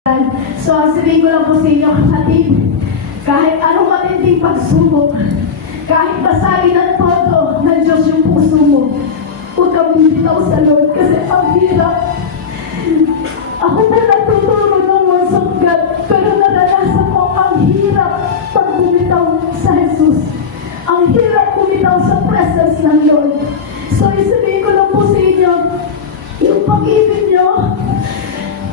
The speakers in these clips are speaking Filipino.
So, sabihin ko lang po sa inyo, kapatid, kahit anong matinding pagsubok, kahit basagin ang todo ng Diyos yung puso mo, huwag kang bumitaw sa Lord kasi ang hirap. Ako po nagtuturo ng words of God, pero naranasan ko ang hirap pag bumitaw sa Jesus. Ang hirap bumitaw sa presence ng Lord. So, sabihin ko lang po sa inyo, yung pag-ibig nyo,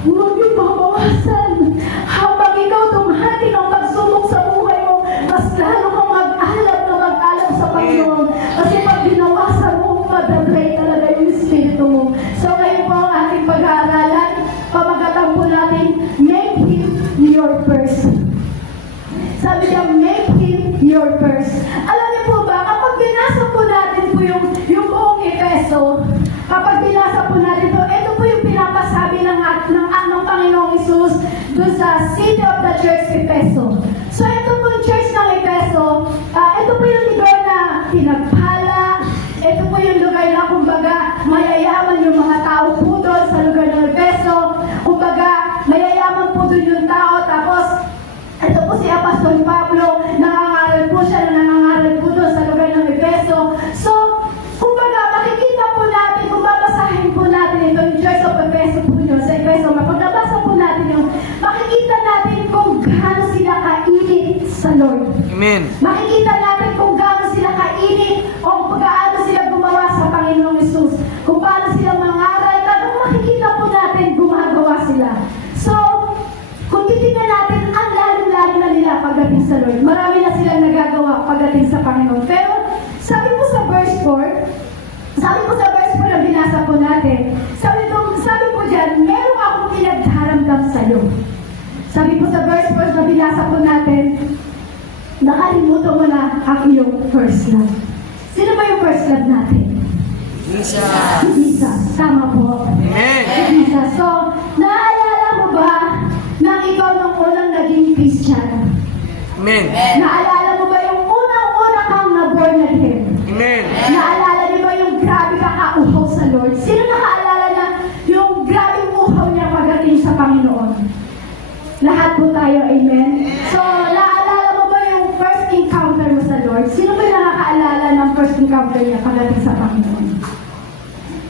huwag yung mabawasan. Habang ikaw tumahati ng pagsubok sa buhay mo, mas lalo kang mag-alab na mag-alab sa Panginoon. Kasi pag binawasan mo, madabray talaga yung espiritu mo. So ngayon po ang ating pag-aaralan, pamagatan po natin, make Him your first. Sabi niya, make Him your first. Alam niyo po ba, kapag binasa po natin po yung buong Efeso, kapag binasa po natin po, ito po yung pinapasabi ng Panginoong Isus doon sa City of the Church Efeso. So ito po yung Church ng Efeso, ito po yung lugar na pinagpala, ito po yung lugar na kumbaga mayayaman yung mga tao po doon sa lugar ng Efeso, kumbaga mayayaman po doon yung tao, tapos ito po si Apostol Pablo, nangangaral po siya na nangangaral po doon sa lugar ng Efeso. So, kumbaga, makikita po natin, kung babasahin po natin ito, yung Church of Efeso po nyo, sa Efeso, pag nabasa po natin yung, makikita natin kung gaano sila kainit sa Lord. Amen. Makikita natin kung gaano sila kainit, o gaano sila gumawa sa Panginoong Isus, kung paano sila mangaral, kung makikita po natin, gumagawa sila. So, kung titignan natin, ang lalo-lalo na nila pagdating sa Lord. Marami na silang nagagawa pagdating sa Panginoon. Pero, sabi po sa verse 4 na binasa po natin, sabi po dyan, meron akong pinagdaramdam sa'yo. Sabi po sa verse 4 na binasa po natin, nakalimutan mo na ang iyong first love. Sino ba yung first love natin? Jesus. Jesus. Tama po. Amen. Jesus. So, naalala mo ba nang ikaw nung unang naging Christian? Amen. Naalala mo ba yung unang-una kang na-born again? Amen. Naalala niyo ba yung grabe kakauhaw sa Lord? Sino nakaalala na yung grabe uhaw niya pagdating sa Panginoon? Lahat po tayo, amen? So, naalala mo ba yung first encounter mo sa Lord? Sino ba nakakaalala ng first encounter niya pagdating sa Panginoon?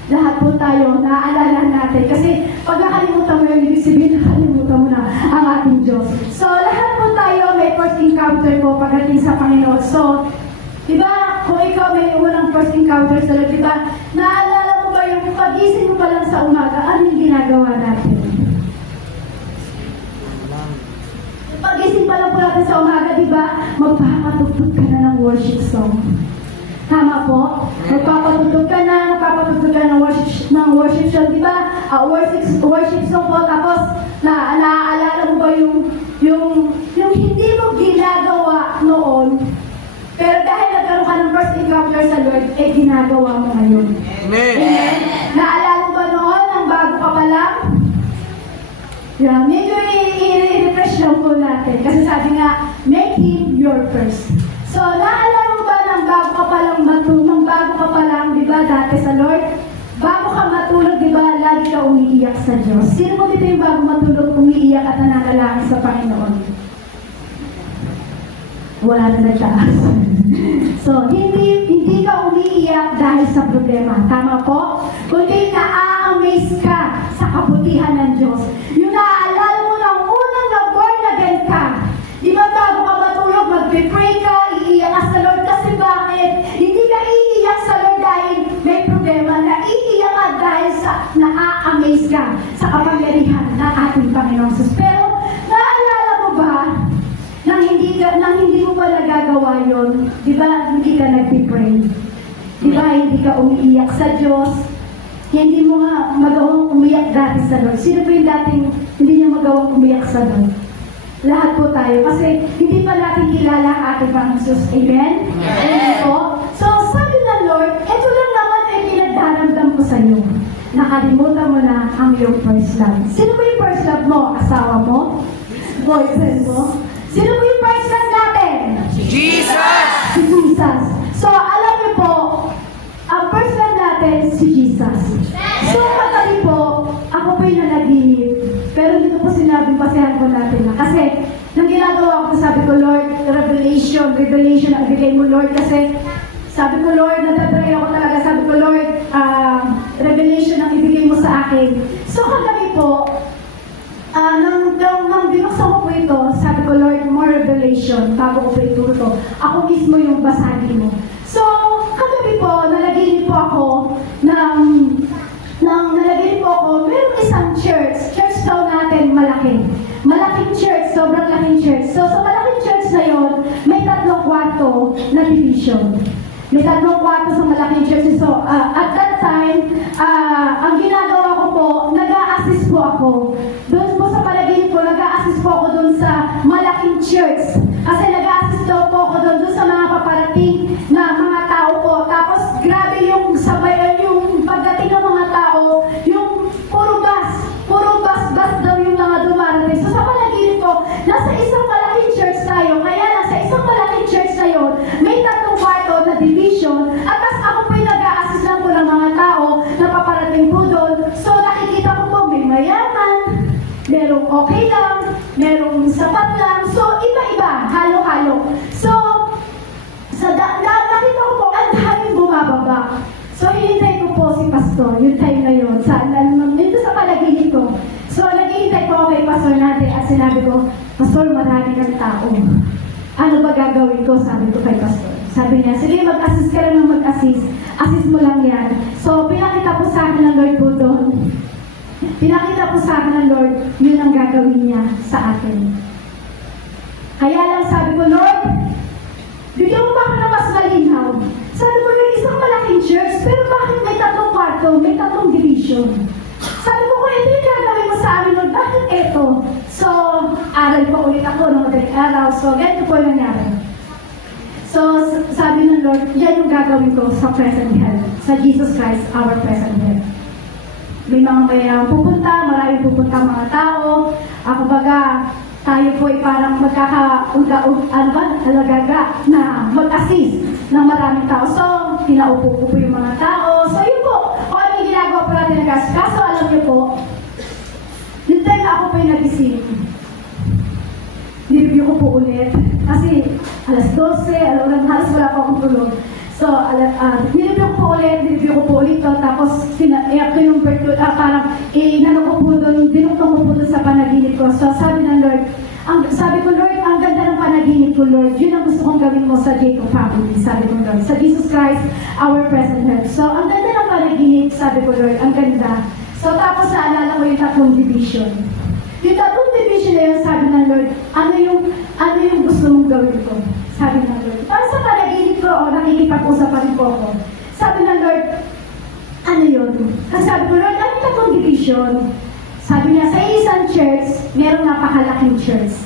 Lahat po tayo, naaalala natin. Kasi pag nakalimutan mo yung ibig sabihin, nakalimutan mo na ang ating Diyos. So, lahat po tayo may first encounter po pagdating sa Panginoon. So, diba, kung ikaw may unang first encounter sa Lord, diba, naalala mo ba yung pag-isip mo pa lang sa umaga, ano yung ginagawa natin? Pag-isip pa lang po natin sa umaga, diba, magpapatugtog ka na ng worship song. Tama po? Magpapatugtog ka na ng worship song, di ba? Worship song po, tapos naaalala mo ba yung hindi mo ginagawa noon, pero dahil nagkaroon ka ng first encounter sa Lord, ginagawa mo ngayon. Amen. Amen. Naalala mo ba noon, nang bago ka pa lang? Yeah, medyo i-refresh lang po natin, kasi sabi nga, make Him your first. So, naalala mo ba nang bago ka pa lang, di ba, dati sa Lord? Bago ka matulog, di ba, lagi ka umiiyak sa Diyos. Sino mo dito yung bago matulog, umiiyak at nananalangin sa Panginoon? Wala na nagtaas. So, hindi ka umiiyak dahil sa problema. Tama po? Kundi na-amaze ka sa kabutihan ng Diyos. Yung naaalala mo ng unang na-born again ka. Di ba bago ka matulog, mag-pray ka, iiyak ka sa Lord. Kasi bakit? Hindi ka iiyak sa Lord dahil may problema. Naiiyak ka dahil na-amaze ka sa kapangyarihan ng ating Panginoong Jesus. Pero, naalala mo ba nang hindi mo pa nagagawa yun, di ba hindi ka nag-pray? Di ba hindi ka umiiyak sa Diyos? Hindi mo nga magawang umiyak dati sa Lord. Sino po yung dating hindi niya magawang umiyak sa Lord? Lahat po tayo. Kasi hindi pa natin kilala ang ating Panginoon Jesus. Amen? Amen po. So, sabi ng Lord, ito lang naman ay pinagdaramdam ko sa iyo. Nakalimutan mo na ang iyong first love. Sino ba yung first love mo? Asawa mo? Boyfriend mo? Sino ba yung first love natin? Jesus! Si Jesus. So, alam niyo po, ang first love natin, si Jesus. So, matali po, ako po'y nanaginip. Pero hindi ko po sinabi pa babasehan po natin na. Kasi, nung ginagawa ko, sabi ko, Lord, revelation ang ibigay mo, Lord. Kasi, sabi ko, Lord, natatry ako talaga. Sabi ko, Lord, revelation ang ibigay mo sa akin. So, kagabi po, nang binuksan ko po ito, sabi ko, Lord, more revelation, bago ko po ituro to. Ako mismo yung basagin mo. So, kagabi po, nalaginip po ako meron isang church daw natin malaki. Malaking church, sobrang laking church. So, sa malaking church na yon, may 3 kwarto na division. May 3 kwarto sa malaking church. So, at that time, ang ginagawa ko po, nag-a-assist po ako. Doon po sa panaginip ko, nag-a-assist po ako doon sa malaking church. Kasi nag-a-assist daw po ako doon sa mga paparating na mga tao po. Tapos, grabe yung sabayan, yung pagdating ng mga tao, yung puro bus daw yung mga dumarating. So, sa panaginip ko, nasa isang malaking church tayo. Kaya nasa isang malaking church na yun, may 3 kwarto na division. At tas ako po'y nag-a-assist lang po ng mga tao na paparating po doon. So, nakikita ko po, may mayaman, merong okay lang, merong sapat lang. So, iba-iba, halo-halo. So, nakita ko po, ang daming bumababa. So, hinihintay ko po si Pastor, yung time na yun. Dito sa panaginip ko. So, naghihintay ko kay Pastor natin at sinabi ko, Pastor, marami ng tao. Ano ba gagawin ko? Sabi ko kay Pastor. Sabi niya, sige, mag-assist ka lang ng mag-assist. Assist mo lang yan. So, pinakita po sa akin ng Lord po doon. Pinakita po sa akin ng Lord, yun ang gagawin niya sa atin. Kaya lang sabi ko, Lord, bigyan mo ba ako ng mas malinaw? Sabi ko, may isang malaking church, pero bakit may 3 kwarto, may 3 division? Sabi ko, kung ito yung gagawin mo sa amin, Lord, bakit ito? So, aral pa ulit ako ng madaling araw. So, ganito po yung nangyari. So, sabi ng Lord, yan yung gagawin ko sa present help. Sa Jesus Christ, our present help. May mga mayroong pupunta, maraming pupunta mga tao. Ako baga, tayo po ay parang alagaga na mag-assist ng maraming tao. So, pinaupo ko po yung mga tao. So, yun po. Kung ano yung ginagawa po natin ng kaso, alam niyo po, yung time na ako po yung nagising, nireview ko po ulit. Kasi, alas 12, halos wala pa akong tulog. So, nireview ko po ulit to, tapos kinumbert ko, parang, ko po doon, dinuktong ko po doon sa panaginip ko. So, sabi ng Lord, sabi ko, Lord, ang ganda ng panaginip ko, Lord, yun ang gusto kong gawin mo sa Jacob family, sabi ko, Lord, sa Jesus Christ, our present help. So, ang ganda ng panaginip, sabi ko, Lord, ang ganda. So, tapos naalala ko yung 3 division. Yung 3 division na yun, sabi ng Lord, ano yung gusto mong gawin ko? Sabi ng Lord. Para sa panaginip ko, nakikipag-usap pa rin po ako. Sabi ng Lord, ano yun? Kasi sabi ko, Lord, ano yung 3 division? Sabi niya, sa isang church, merong napakalaking church.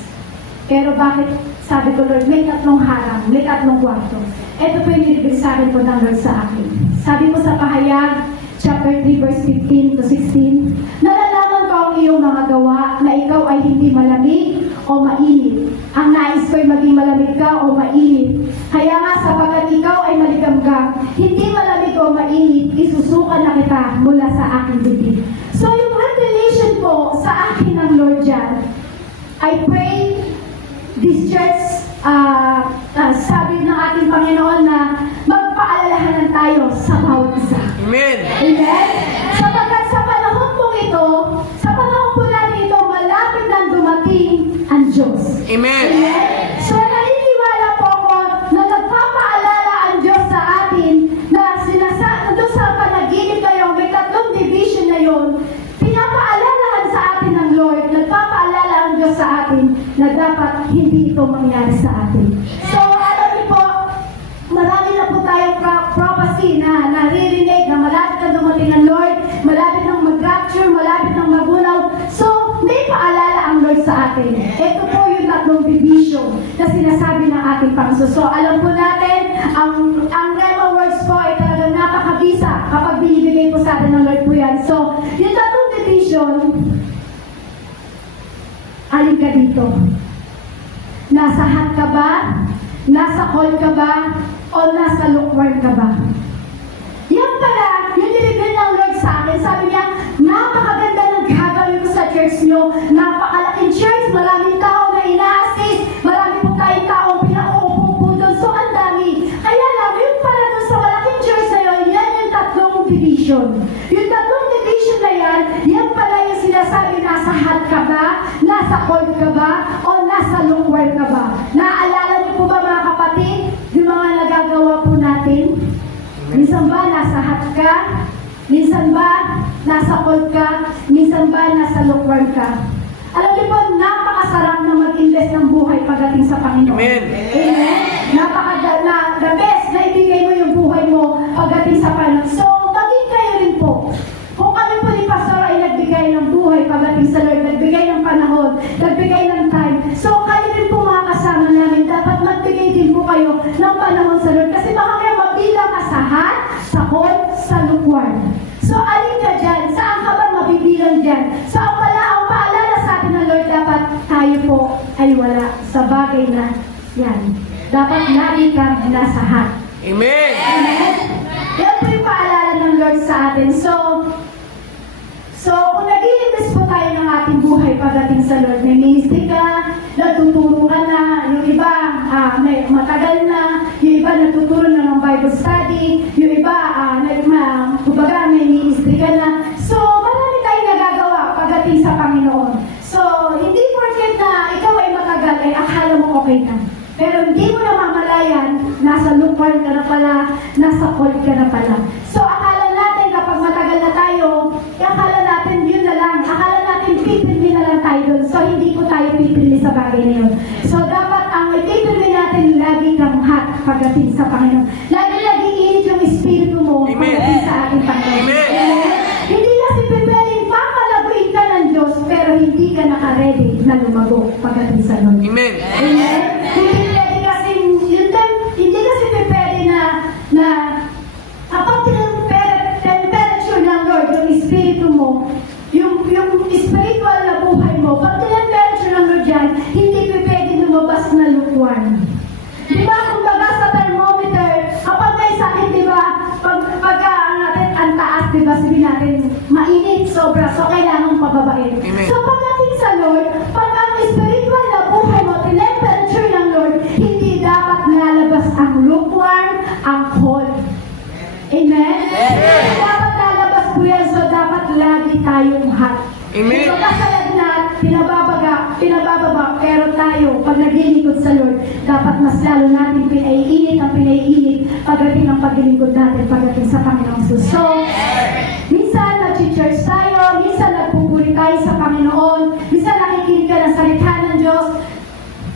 Pero bakit, sabi ko, Lord, may 3 harang, may 3 kwarto. Ito po yung nilibig sa akin po ng Lord sa akin. Sabi mo sa Pahayag, chapter 3, verse 15 to 16, nalalaman ko ang iyong mga gawa na ikaw ay hindi malamig o mainit. Ang nais ko ay maging malamig ka o mainit. Kaya nga sapagkat ikaw ay maligamgam, hindi malamig o mainit, isusukan na kita mula sa aking bibig. So yung revelation po sa akin ng Lord dyan, I pray this church, sabi ng ating Panginoon na magpaalalahanan tayo sa bawat isa. Amen. Amen? Sapagkat sa panahon po ito, sa panahon po natin ito, malapit na dumating ang Diyos. Amen. Amen? So naniniwala po ako na nagpapaalala ang Diyos sa atin na doon sa panaginip na yun, may 3 division na yun, pinapaalalahan sa atin ng Lord, nagpapaalala ang Diyos sa atin na dapat hindi ito mangyari sa atin. So alam niyo po, marami na po tayong prophecy na naririnig na malapit na dumating ang Lord, malapit nang mag-rapture, malapit nang magunaw. So, may paalala ang Lord sa atin. Ito po yung 3 division na sinasabi ng ating Panginoon. So, alam po natin, ang Rema words po ay talagang napakabisa kapag binibigay po sa atin ng Lord po yan. So, yung 3 division, alin ka dito? Nasa hot ka ba? Nasa cold ka ba? O nasa lukewarm ka ba? Yan pala, yung nilibig ng Lord sa akin, sabi niya, napakaganda ng gagawin ko sa church nyo, napakalaking church, division. Yung tatlong division na yan pala yung sinasabi, nasa hot ka ba, nasa cold ka ba, o nasa lukewarm ka ba? Naaalala niyo po ba mga kapatid, yung mga nagagawa po natin? Minsan ba nasa hot ka? Minsan ba nasa cold ka? Minsan ba nasa lukewarm ka? Alam niyo po, napakasarap na mag-invest ng buhay pagdating sa Panginoon. Amen. Amen. The best na ibigay mo yung buhay mo pagdating sa Panginoon. So, maging kayo rin po. Kung kami po ni Pastor ay nagbigay ng buhay pagdating sa Lord, nagbigay ng panahon, nagbigay ng time. So, kayo rin po mga kasama namin, dapat magbigay din po kayo ng panahon sa Lord. Kasi baka may mabilang ka sa hot, sa cold, sa lukewarm. So, alin ka dyan? Saan ka ba mabibilang dyan? So, ang paalala sa atin ng Lord, dapat tayo po ay wala sa bagay na yan. Dapat lagi kang nasa hot. Amen. Amen? Yan po yung paalala ng Lord sa atin. So kung nag-i-invest po tayo ng ating buhay pagdating sa Lord, may ministry ka, natuturo ka na, yung iba may matagal na, yung iba natuturo na ng Bible study, yung iba kumbaga may ministry ka na. So, marami tayong nagagawa pagdating sa Panginoon. So, hindi porket na ikaw ay matagal, ay akala mo okay na. Pero hindi mo na mamalayan, nasa lukewarm ka na pala, nasa cold ka na pala. So, akala natin kapag matagal na tayo, akala natin yun na lang. Akala natin pipili na lang tayo dun. So, hindi po tayo pipili sa bagay na yun. So, dapat ang ipipili natin, lagi kang hot pagdating sa Panginoon. Lagi init yung espiritu mo pagdating sa ating Panginoon. Amen. Hindi kasi pipiling papalaguin ka ng Diyos, pero hindi ka naka-ready na lumago pagdating sa Lord. Amen. Amen. Hindi kasi pwede na kapag temperature ng Lord, yung espiritu mo, yung spiritual na buhay mo, pag temperature ng Lord dyan, hindi pwede lumabas na lukewarm. Di ba, kung baga sa thermometer, kapag may sakit, di ba, pag natin ang taas, di ba, sabihin natin, mainit, sobra, so kailangan pababain. Amen. So pagdating sa Lord, pag ang spiritual na buhay mo, temperature ng Lord, hindi dapat lalabas ang lukewarm, ang cold. Amen? Hindi dapat lalabas po yan, so dapat lagi tayong hot. Amen. So kasalad na, pinabababa, pero tayo, pag naglilingkod sa Lord, dapat mas lalo natin pinaiinit ang pinaiinit pagdating ang paglilingkod natin pagdating sa Panginoong Jesus. So, minsan nag-church tayo, minsan nagpupuri tayo sa Panginoon, minsan nakikinig ka ng salita ng Diyos,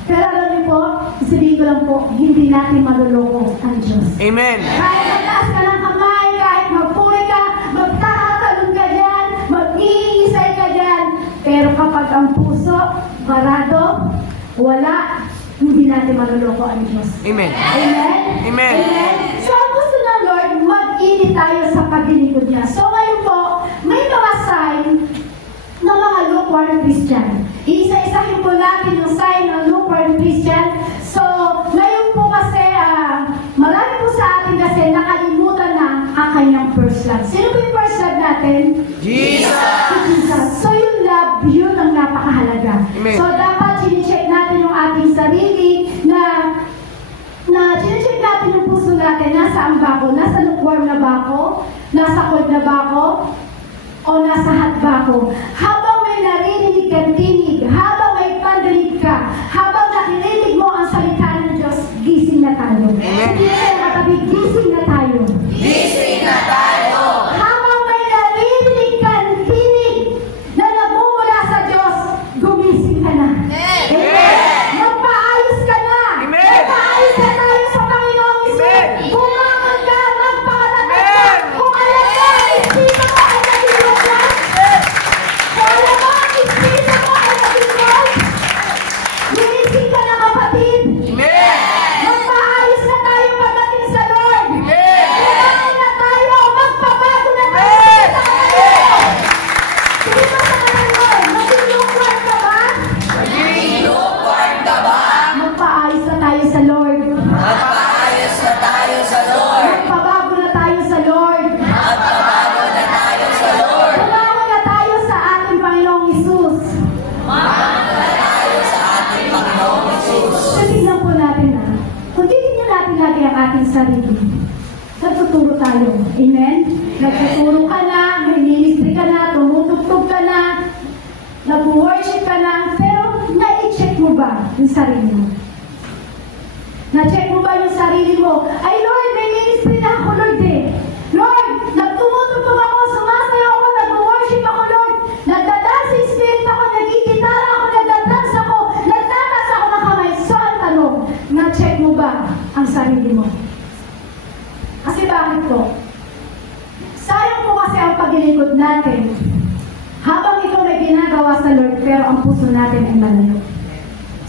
pero alam niyo po, sabihin ko lang po, hindi natin maluloko ang Diyos. Amen. Kahit magtaas ka ng kamay, kahit magpuri ka, magtakatalon ka dyan, mag-iisay ka dyan, pero kapag ang puso, barado, wala, hindi natin maluloko ang Diyos. Amen. Amen? Amen. Amen? So, ang gusto ng Lord, mag-init tayo sa paglilingkod niya. So, ngayon po, may mga sign ng mga lukewarm Christian. Isa-isahin po natin yung sign ng lukewarm Christian. So, ngayon po kasi, marami po sa atin kasi nakalimutan na ang kanyang first love. Sino po yung first love natin? Jesus! So, yung love, yun ang napakahalaga. Amen. So, dapat sinicheck natin yung ating sarili na sinicheck natin yung puso natin. Nasaan ba ako? Nasa lukewarm na ba ako? Nasa cold na ba ako? O nasa hot ba ako? Habang may narinig kang tinig, habang may pandinig ka, habang nakirinig mo ang salita ng Diyos, gising na tayo. Hindi na katabi, gising na tayo. Gising na tayo. Habang may narinig kang tinig na nagmumula sa Diyos, gumising ka na. Amen. Magpaayos ka na. Amen. Magpaayos ka tayo sa Panginoong Isus. Amen. Bumangon ka, magpakatatag ka. Kung alam mo, isipin mo ay nagilukwan. Kung alam mo, isipin mo ay nagilukwan. Gumising ka na, kapatid. Amen. Magpaayos na tayo pagdating sa Lord. Amen. Bumangon na tayo, magpabago na tayo sa Panginoon. Sige mo sa Panginoon, nagilukwan ka ba? Maging lukewarm ka ba? Magpaayos na tayo sa Lord. Magpaayos na tayo sa Lord. Magpabago na tayo sa Lord. Magpabago na tayo sa Lord. Bumangon na tayo sa ating Panginoong Isus. Magpabago na tayo sa ating Panginoong Jesus. So, tingnan po natin kung titignan natin lagi ang ating sarili. Sa nagtuturo tayo. Amen? Nagtuturo ka na, may ministry ka na, tumutugtog ka na, nag-worship ka na, pero na-check mo ba yung sarili mo? Na-check mo ba yung sarili mo? Ay Lord, may ministry na ako Lord eh. Lord, nagtumutugtog ako, sumasayaw ako, nag-worship ako Lord. Nagdadance in spirit ako, nagigitara ako, nagdadance ako, nagtatas ako ng kamay. So ang tanong, na-check mo ba ang sarili mo? Kasi bakit po? Sayang po kasi ang paglilingkod natin. Habang ikaw may ginagawa sa Lord, pero ang puso natin ay malayo.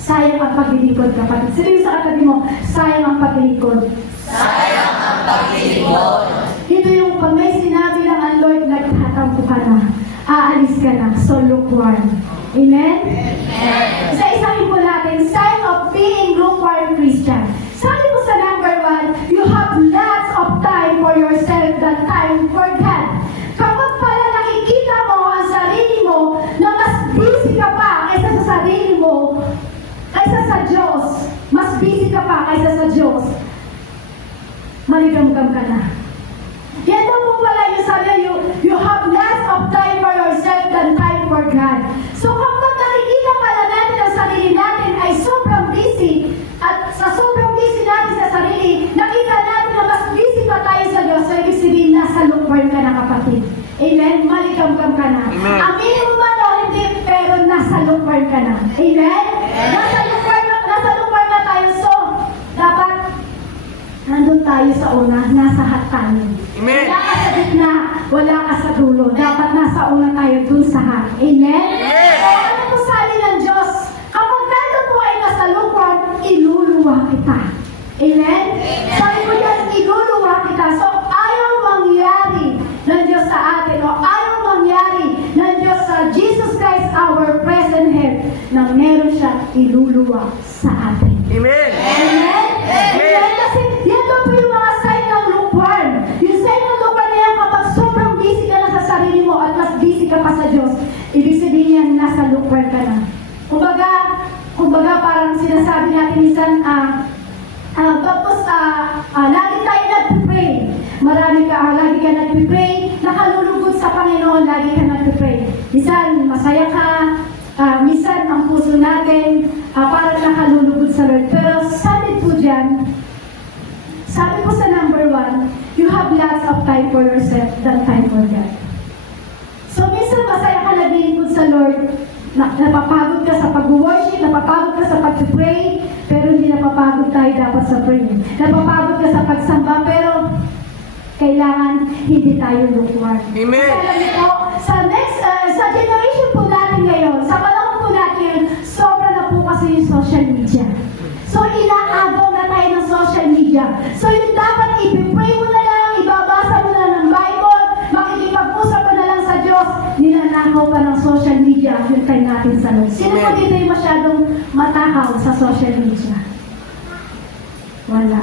Sayang ang paglilingkod, kapatid. Sabihin sa katabi mo, sayang ang paglilingkod. Sayang ang paglilingkod. Ito yung pag may sinabi lang ang Lord, nagtatampo ka na, aalis ka na, so lukewarm. Amen? Isa-isahin po natin, sign of being lukewarm Christian. Sabi ko sa number 1, you have lots of time for yourself than time for God. Kapag pala nakikita mo ang sarili mo na mas busy ka pa kaysa sa sarili mo, kaysa sa Diyos, mas busy ka pa kaysa sa Diyos, maligamgam ka na. Yan daw po pala yung sabi, you have lots of time for yourself than time for God. So kapag nakikita pala natin ang sarili natin ay sobrang busy, at sa sobrang busy natin sa sarili, nakita natin na mas busy pa tayo sa Diyos, so ibig sabihin nasa lukewarm ka na kapatid. Amen? Maligamgam ka na. Aminin mo man o hindi, pero nasa lukewarm ka na. Amen? Nasa lukewarm na tayo, so dapat nandun tayo sa una, nasa hat tayo. Amen. Wala ka sa gitna, wala ka sa dulo. Dapat nasa una tayo dun sa hat. Amen? So, ano po sabi ng Diyos? Kapag tayo po ay nasa lukewarm, iluluwa kita. Amen? Sabi ko yan, iluluwa kita. So, ayaw mangyari ng Diyos sa atin, o ayaw mangyari ng Diyos sa Jesus Christ, our present head, na meron siya iluluwa sa atin. Amen. Amen? Amen? Kasi yan daw po yung mga sign ng lukewarm. Yung sign ng lukewarm na yan, kapag sobrang busy ka na sa sarili mo at mas busy ka pa sa Diyos, ibig sabihin yan, nasa lukewarm ka na. Kumbaga parang sinasabi natin minsan, tapos lagi tayo nag-pray. Lagi ka nag-pray, nakalulugod sa Panginoon, lagi ka nag-pray. Minsan, masaya ka, minsan ang puso natin parang nakalulugod sa Lord. Pero sabi po dyan, sabi po sa number 1, you have lots of time for yourself than time for God. So minsan masaya ka naglilingkod sa Lord, napapagod ka sa pag-worship, napapagod ka sa pag-pray, pero hindi napapagod tayo dapat sa prayer. Napapagod ka sa pagsamba, pero kailangan hindi tayo lukewarm. Amen. Alam niyo po, sa generation po natin ngayon, sa panahon po natin, sobra na po kasi yung social media. So, inaagaw na tayo ng social media. So, yung dapat ipipray mo na lang, ibabasa mo na ng Bible, makikipag-usap mo na lang sa Diyos, ninanakaw pa ng social media yung time natin sa Lord. Sino po dito yung masyadong matakaw sa social media? Wala.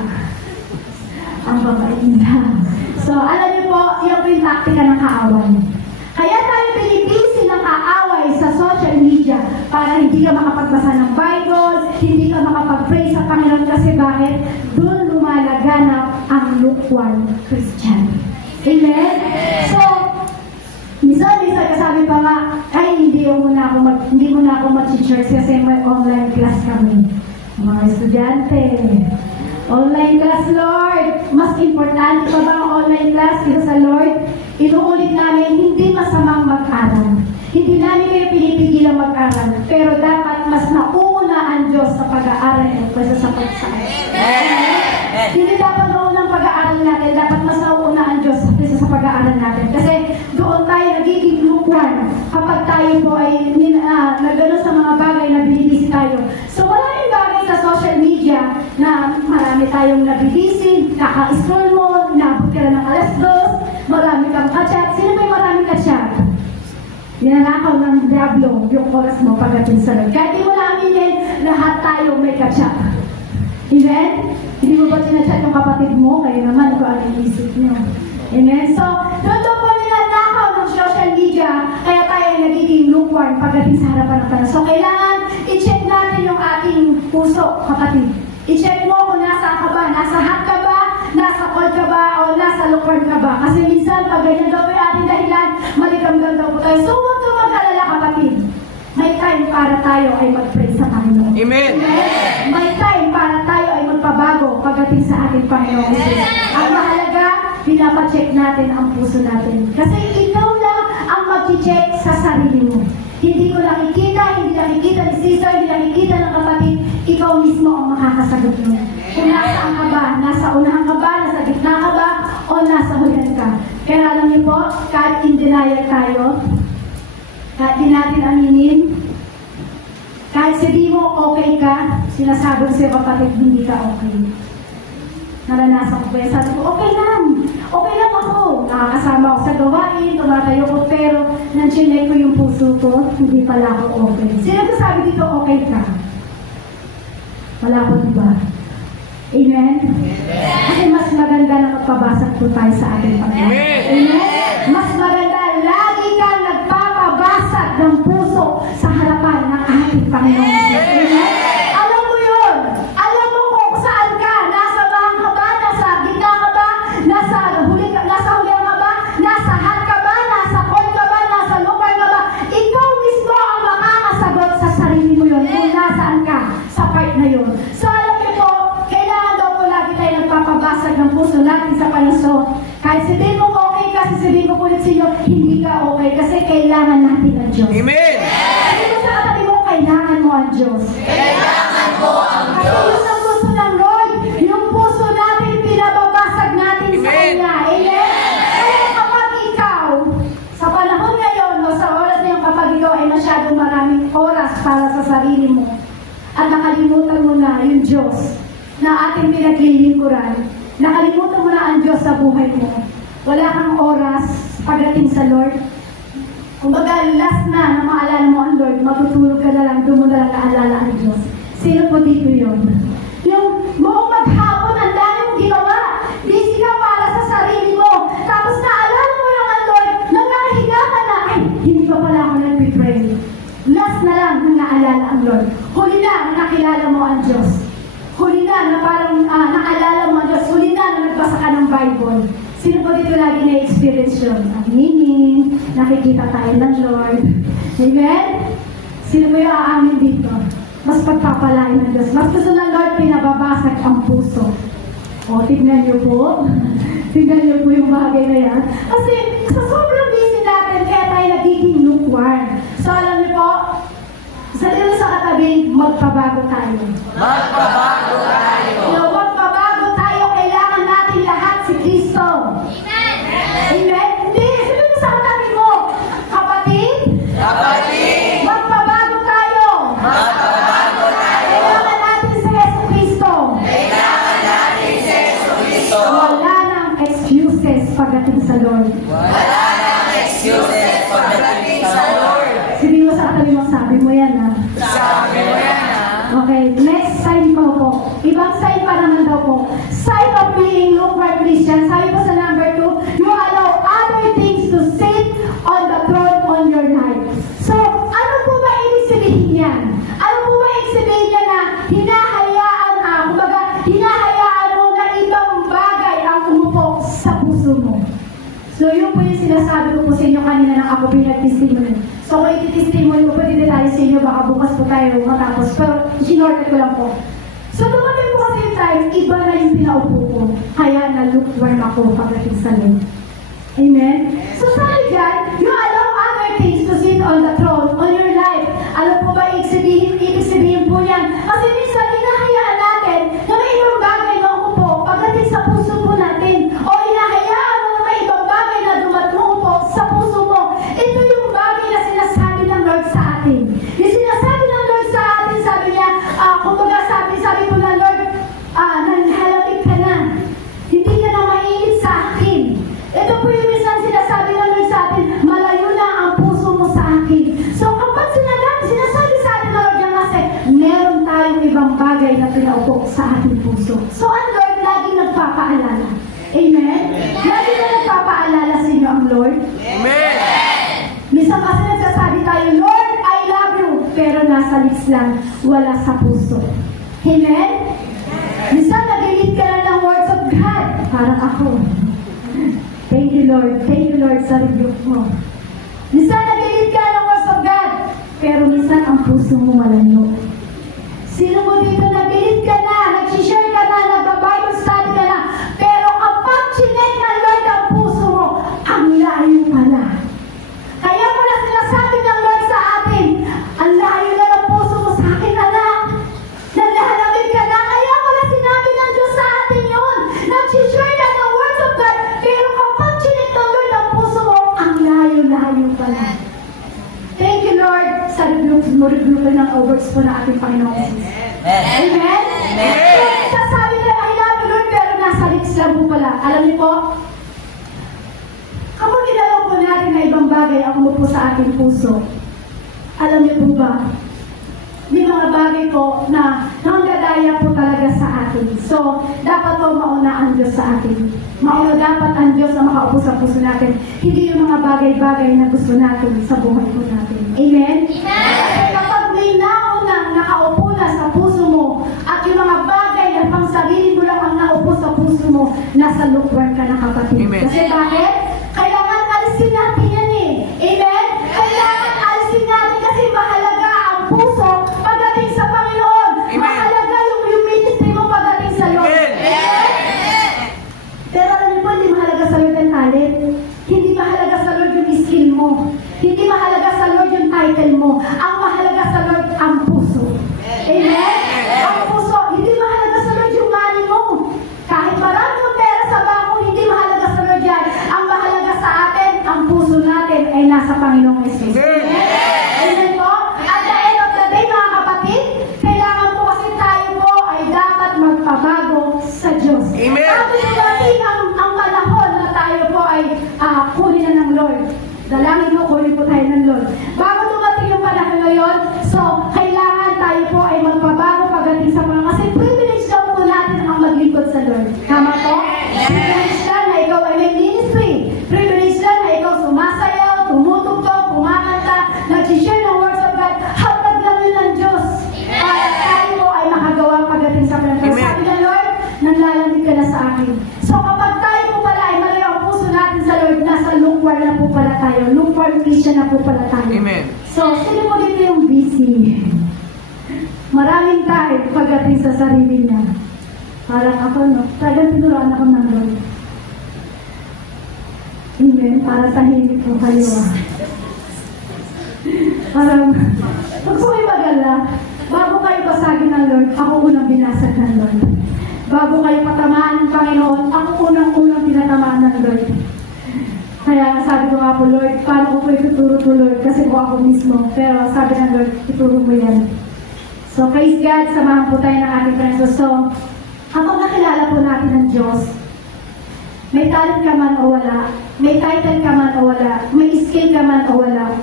Ang babait niya. So, alam niyo po, yung po yung taktika ng kaaway. Kaya tayo binibisi ng kaaway sa social media para hindi ka makapagbasa ng Bible, hindi ka makapag-pray sa Panginoon kasi bakit? Doon lumalaganap ang lukewarm Christian. Amen? So, minsan kasabi pa nga, ay hindi mo na ako mag-church kasi may online class kami. Mga estudyante, online class, Lord. Mas importante pa ba ang online class kaysa sa Lord? Inuulit namin, hindi masamang mag-aral. Hindi namin kayo pinipigilan mag-aral. Pero dapat mas nauuna ang Diyos sa pag-aaral kaysa sa pagsasabi. Hindi dapat naunang pag-aaral natin. Dapat mas nauuna ang Diyos kaysa sa pag-aaral natin. Kasi doon tayo nagiging lukewarm kapag tayo po ay nagano sa mga bagay na binibisi tayo. So maraming bagay sa social media na marami tayong nabibisi, kaka-scroll mo, nabot ka na ng alas 2, marami kang ka-chat. Sino ba yung maraming ka-chat? Ninanakaw ng Diablo yung oras mo pagdating sa Lord. Kahit di mo na aminin, lahat tayo may ka-chat. Amen? Hindi mo ba sinachat yung kapatid mo? Kaya naman kung ano yung isip nyo. Amen? So, doon po ninanakaw ng social media, kaya tayo ay nagiging lukewarm pagdating sa harapan ng Panginoon. So, kailangan i-check natin yung ating puso, kapatid. I-check mo kung nasaan ka ba, nasa hat ka ba, nasa cold ka ba o nasa lugar ka ba? Kasi minsan, pag ganyan daw yung ating dahilan, maligam-gam daw po tayo. So, huwag ka mag-alala, kapatid. May time para tayo ay mag-pray sa Panginoon. Amen. May time para tayo ay magpabago pagdating sa ating Panginoon. Ang mahalaga, pinapacheck natin ang puso natin. Kasi ikaw lang ang mag-check sa sarili mo. Hindi ko nakikita, hindi nakikita ni sister, hindi nakikita ng kapatid, ikaw mismo ang makakasagot mo. Kung nasaan ka ba, nasa unahan ka ba, nasa gitna ka ba, o nasa hulihan ka. Kaya alam niyo po, kahit in denial tayo, kahit di natin aminin, kahit sabihin mo okay ka, sinasabi ko sa'yo kapatid, hindi ka okay. Naranasan ko kaya sabi ko, okay lang ako. Nakakasama ako sa gawain, tumatayo ko, pero nandiyan ko yung puso ko, hindi pala ako okay. Sino ko sabi dito, okay ka? Wala ko, diba? Amen? Kasi mas maganda na magpabasag po tayo sa ating Panginoon. Amen? Mas maganda, lagi kang nagpapabasag ng puso sa harapan ng ating Panginoon. Amen? Alam mo yun. Alam mo kung saan ka. Nasa bahan ka ba? Nasa gitna ka ba? Nasa huli ka ba? Nasa hat ka ba? Nasa court ka ba? Nasa lugar ka ba? Ikaw mismo ang makakasagot sa sarili mo yun kung nasaan ka sa part na yun. So alam niyo po, kailangan daw po lagi tayo nagpapabasag ng puso natin sa Panginoon. Kahit sabihin mo okay ka, sabihin ko ulit sa inyo, hindi ka okay kasi kailangan natin ang Diyos. Amen. Kasi kung sa katabi mo, kailangan mo ang Diyos. Kailangan mo ang Kasi Diyos. yung ang gusto ng Lord, yung puso natin, pinababasag natin sa Amen. Kanya. Amen? Kaya kapag ikaw, sa panahon ngayon, o sa oras na yung kapag ikaw ay masyadong maraming oras para sa sarili mo, at nakalimutan mo na yung Diyos na ating pinaglilingkuran, nakalimutan mo na ang Diyos sa buhay mo, wala kang oras pagdating sa Lord. Kumbaga, last na maalala mo ang Lord, matutulog ka na lang, doon mo na lang naalala ang Diyos. Sino po dito yun? Yung buong maghapon, ang dami mong ginawa. Busy ka para sa sarili mo. Tapos naalala mo lang ang Lord, nang nakahiga ka na, ay, hindi pa pala ako nag-pray. Last na lang nang naalala ang Lord. Huli na, nakilala mo ang Diyos. Huli na, na parang naalala mo ang Diyos. Huli na, na nagbasa ka ng Bible. Sino po dito lagi na-experience yun? Ang meaning, nakikita tayo ng Lord. Amen? Sino po yung aamin dito? Mas pagpapalain ng Diyos. Mas gusto ng Lord, pinababasag ang puso. O, tignan niyo po. Tignan niyo po yung bagay na yan. Kasi sa sobrang busy natin, kaya tayo nagiging lukewarm. So, alam niyo po, sa iyo sa katabi, magpabago tayo. Magpabago tayo. Magpabago tayo, kailangan natin lahat si Kristo. Amen? Amen? Hindi, sabi mo sa katabi mo, kapatid, magpabago tayo. Magpabago tayo. Kailangan natin si Yesu Kristo. Kailangan natin si Yesu Cristo. Wala nang excuses pagdating sa Lord. Wala nang excuses pagdating sa Lord. Sabi mo sa katabi mo, sabi mo yan ha. Sabi mo yan ha. Okay, next sign po. Ibang sign pa naman daw po. Sign of being lukewarm Christian. Sabi po sa number 2, you allow other things to sit on the throne on your life. So, ano po ba ibig sabihin yan? Ano po ba ibig sabihin yan na hinahayaan mo na ibang bagay ang umupo sa puso mo? So, yun po yung sinasabi ko po sa inyo kanina nang ako pinag-testimony. So, kung iti-testimony ko, pwede detalye sa inyo, baka bukas po tayo matapos. Pero, sinorted ko lang po. So, dumating po kasi yung time, iba na yung pinaupo ko. Kaya na-lukewarm ako pagdating sa Lord. Amen? So, sabi dyan, you allow other things to sit on the throne on your life. Ano po ba ibig sabihin po yan? Kasi minsan, hinahayaan natin na may ibang bagay na umupo pagdating sa puso po natin. O hinahayaan mo na may ibang bagay na dumatungo sa puso mo. Ito yung bagay na sinasabi ng Lord sa atin. Yung sinasabi ng Lord sa atin, sabi niya, kumbaga sabi po ng Lord, nanhalamig ka na. Hindi ka na mainit sa akin. Ito po yung minsan sinasabi ng Lord sa atin, malayo na ang puso mo sa akin. So kapag sinasabi sa atin ng Lord yan kasi, meron tayong ibang bagay na pinaupo sa ating puso. So ang Lord laging nagpapaalala. Amen? Lagi na nagpapaalala sa inyo ang Lord. Amen. Minsan kasi nagsasabi tayo, Lord, I love you. Pero nasa lips lang, wala sa puso. Amen? Minsan nag-elite ka lang ng words of God. Parang ako. Thank you, Lord. Thank you, Lord, sa rebuke mo. Minsan nagilid ka ng words of God, pero minsan ang puso mo malayo. Sino mo dito nagilid ka na, nag-share ka na, nag-Bible study ka na, pero kapag chinek ng Lord ang puso mo, ang layo pala. Kaya pala sinasabi ng Lord sa atin, ang layo na ng puso mo sa akin, anak. Nalalamig ka na, kaya pala sinabi ng Diyos sa atin yun. Nag-share ka ng words of God, pero kapag chinek ng Lord ang puso mo, ang layo-layo pala. Thank you, Lord, sa rebuke ng words po na ating Panginoon Jesus. Amen? Amen? Sasabi na, I love you, Lord, pero nasa lips lang po pala. Alam niyo po, kapag ginalaw po natin na ibang bagay ang umupo sa ating puso, alam niyo po ba, may mga bagay po na nanggagaya po talaga sa atin. So, dapat po mauna ang Diyos sa atin. Mauna dapat ang Diyos na makaupo sa puso natin. Hindi yung mga bagay-bagay na gusto natin sa buhay po natin. Amen? Amen! Kapag may naunang nakaupo na sa puso mo at yung mga bagay na pang sarili mo lang ang naupo sa puso mo, nasa lukwar ka na, kapatid. Amen. Kasi bakit? Kailangan alisin natin yan eh. Amen? Kailangan alisin natin kasi mahalaga ang puso pagdating sa Panginoon. Amen. Mahalaga yung ministry mo pagdating sa Lord. Amen. Pero alam niyo po, hindi mahalaga sa Lord ang talent. Hindi mahalaga sa Lord yung skill mo. Hindi mahalaga sa Lord yung title mo. Ang mahalaga sa Lord ang puso. Amen? Ang puso. Hindi mahalaga sa Lord yung money mo. Kahit marami yung pera sa bangko, hindi mahalaga sa Lord yan. Ang mahalaga sa atin, ang puso natin ay nasa Panginoong Jesus. Amen po? At the end of the day, mga kapatid, kailangan po kasi tayo po ay dapat magpabago sa Diyos. Amen. Bago dumating ang panahon na tayo po ay kunin na ng Lord. Dalangin mo, kunin po tayo ng Lord. Bago dumating yung panahon na yun, so kailangan tayo po ay magpabago pagdating sa mga, kasi privilege lang po natin ang maglingkod sa Lord. Tama po? Privilege lang na ikaw ay may ministry. Privilege lang na ikaw sumasayaw, tumutugtog, kumakanta, nag-share ng words of God. Hatag lang yun ng Diyos. Para tayo po ay makagawa pagdating sa panahon. Amen. Sabi ng Lord, nanlalamig ka na sa akin. So kapag tayo po pala ay malayo ang puso natin sa Lord, nasa lukewarm na po pala tayo. Lukewarm Christian na po pala tayo. Amen. So, sino po dito yung busy? Maraming tayo pagdating sa sarili niya. Parang ako, no? Talagang tinuruan ako ng Lord. Amen. Para tahimik po kayo, ah. Parang, huwag po kayo mag-ala. Bago kayo basagin ng Lord, ako unang binasag ng Lord. Bago kayo patamaan ng Panginoon, ako unang-unang tinatamaan ng Lord. Kaya sabi ko nga po, Lord, paano ko po ituturo to, Lord? Kasi po ako mismo. Pero sabi ng Lord, ituro mo yan. So, praise God, samahan po tayo ng ating friends. So, kapag nakilala po natin ng Diyos, may talent ka man o wala, may title ka man o wala, may skill ka man o wala,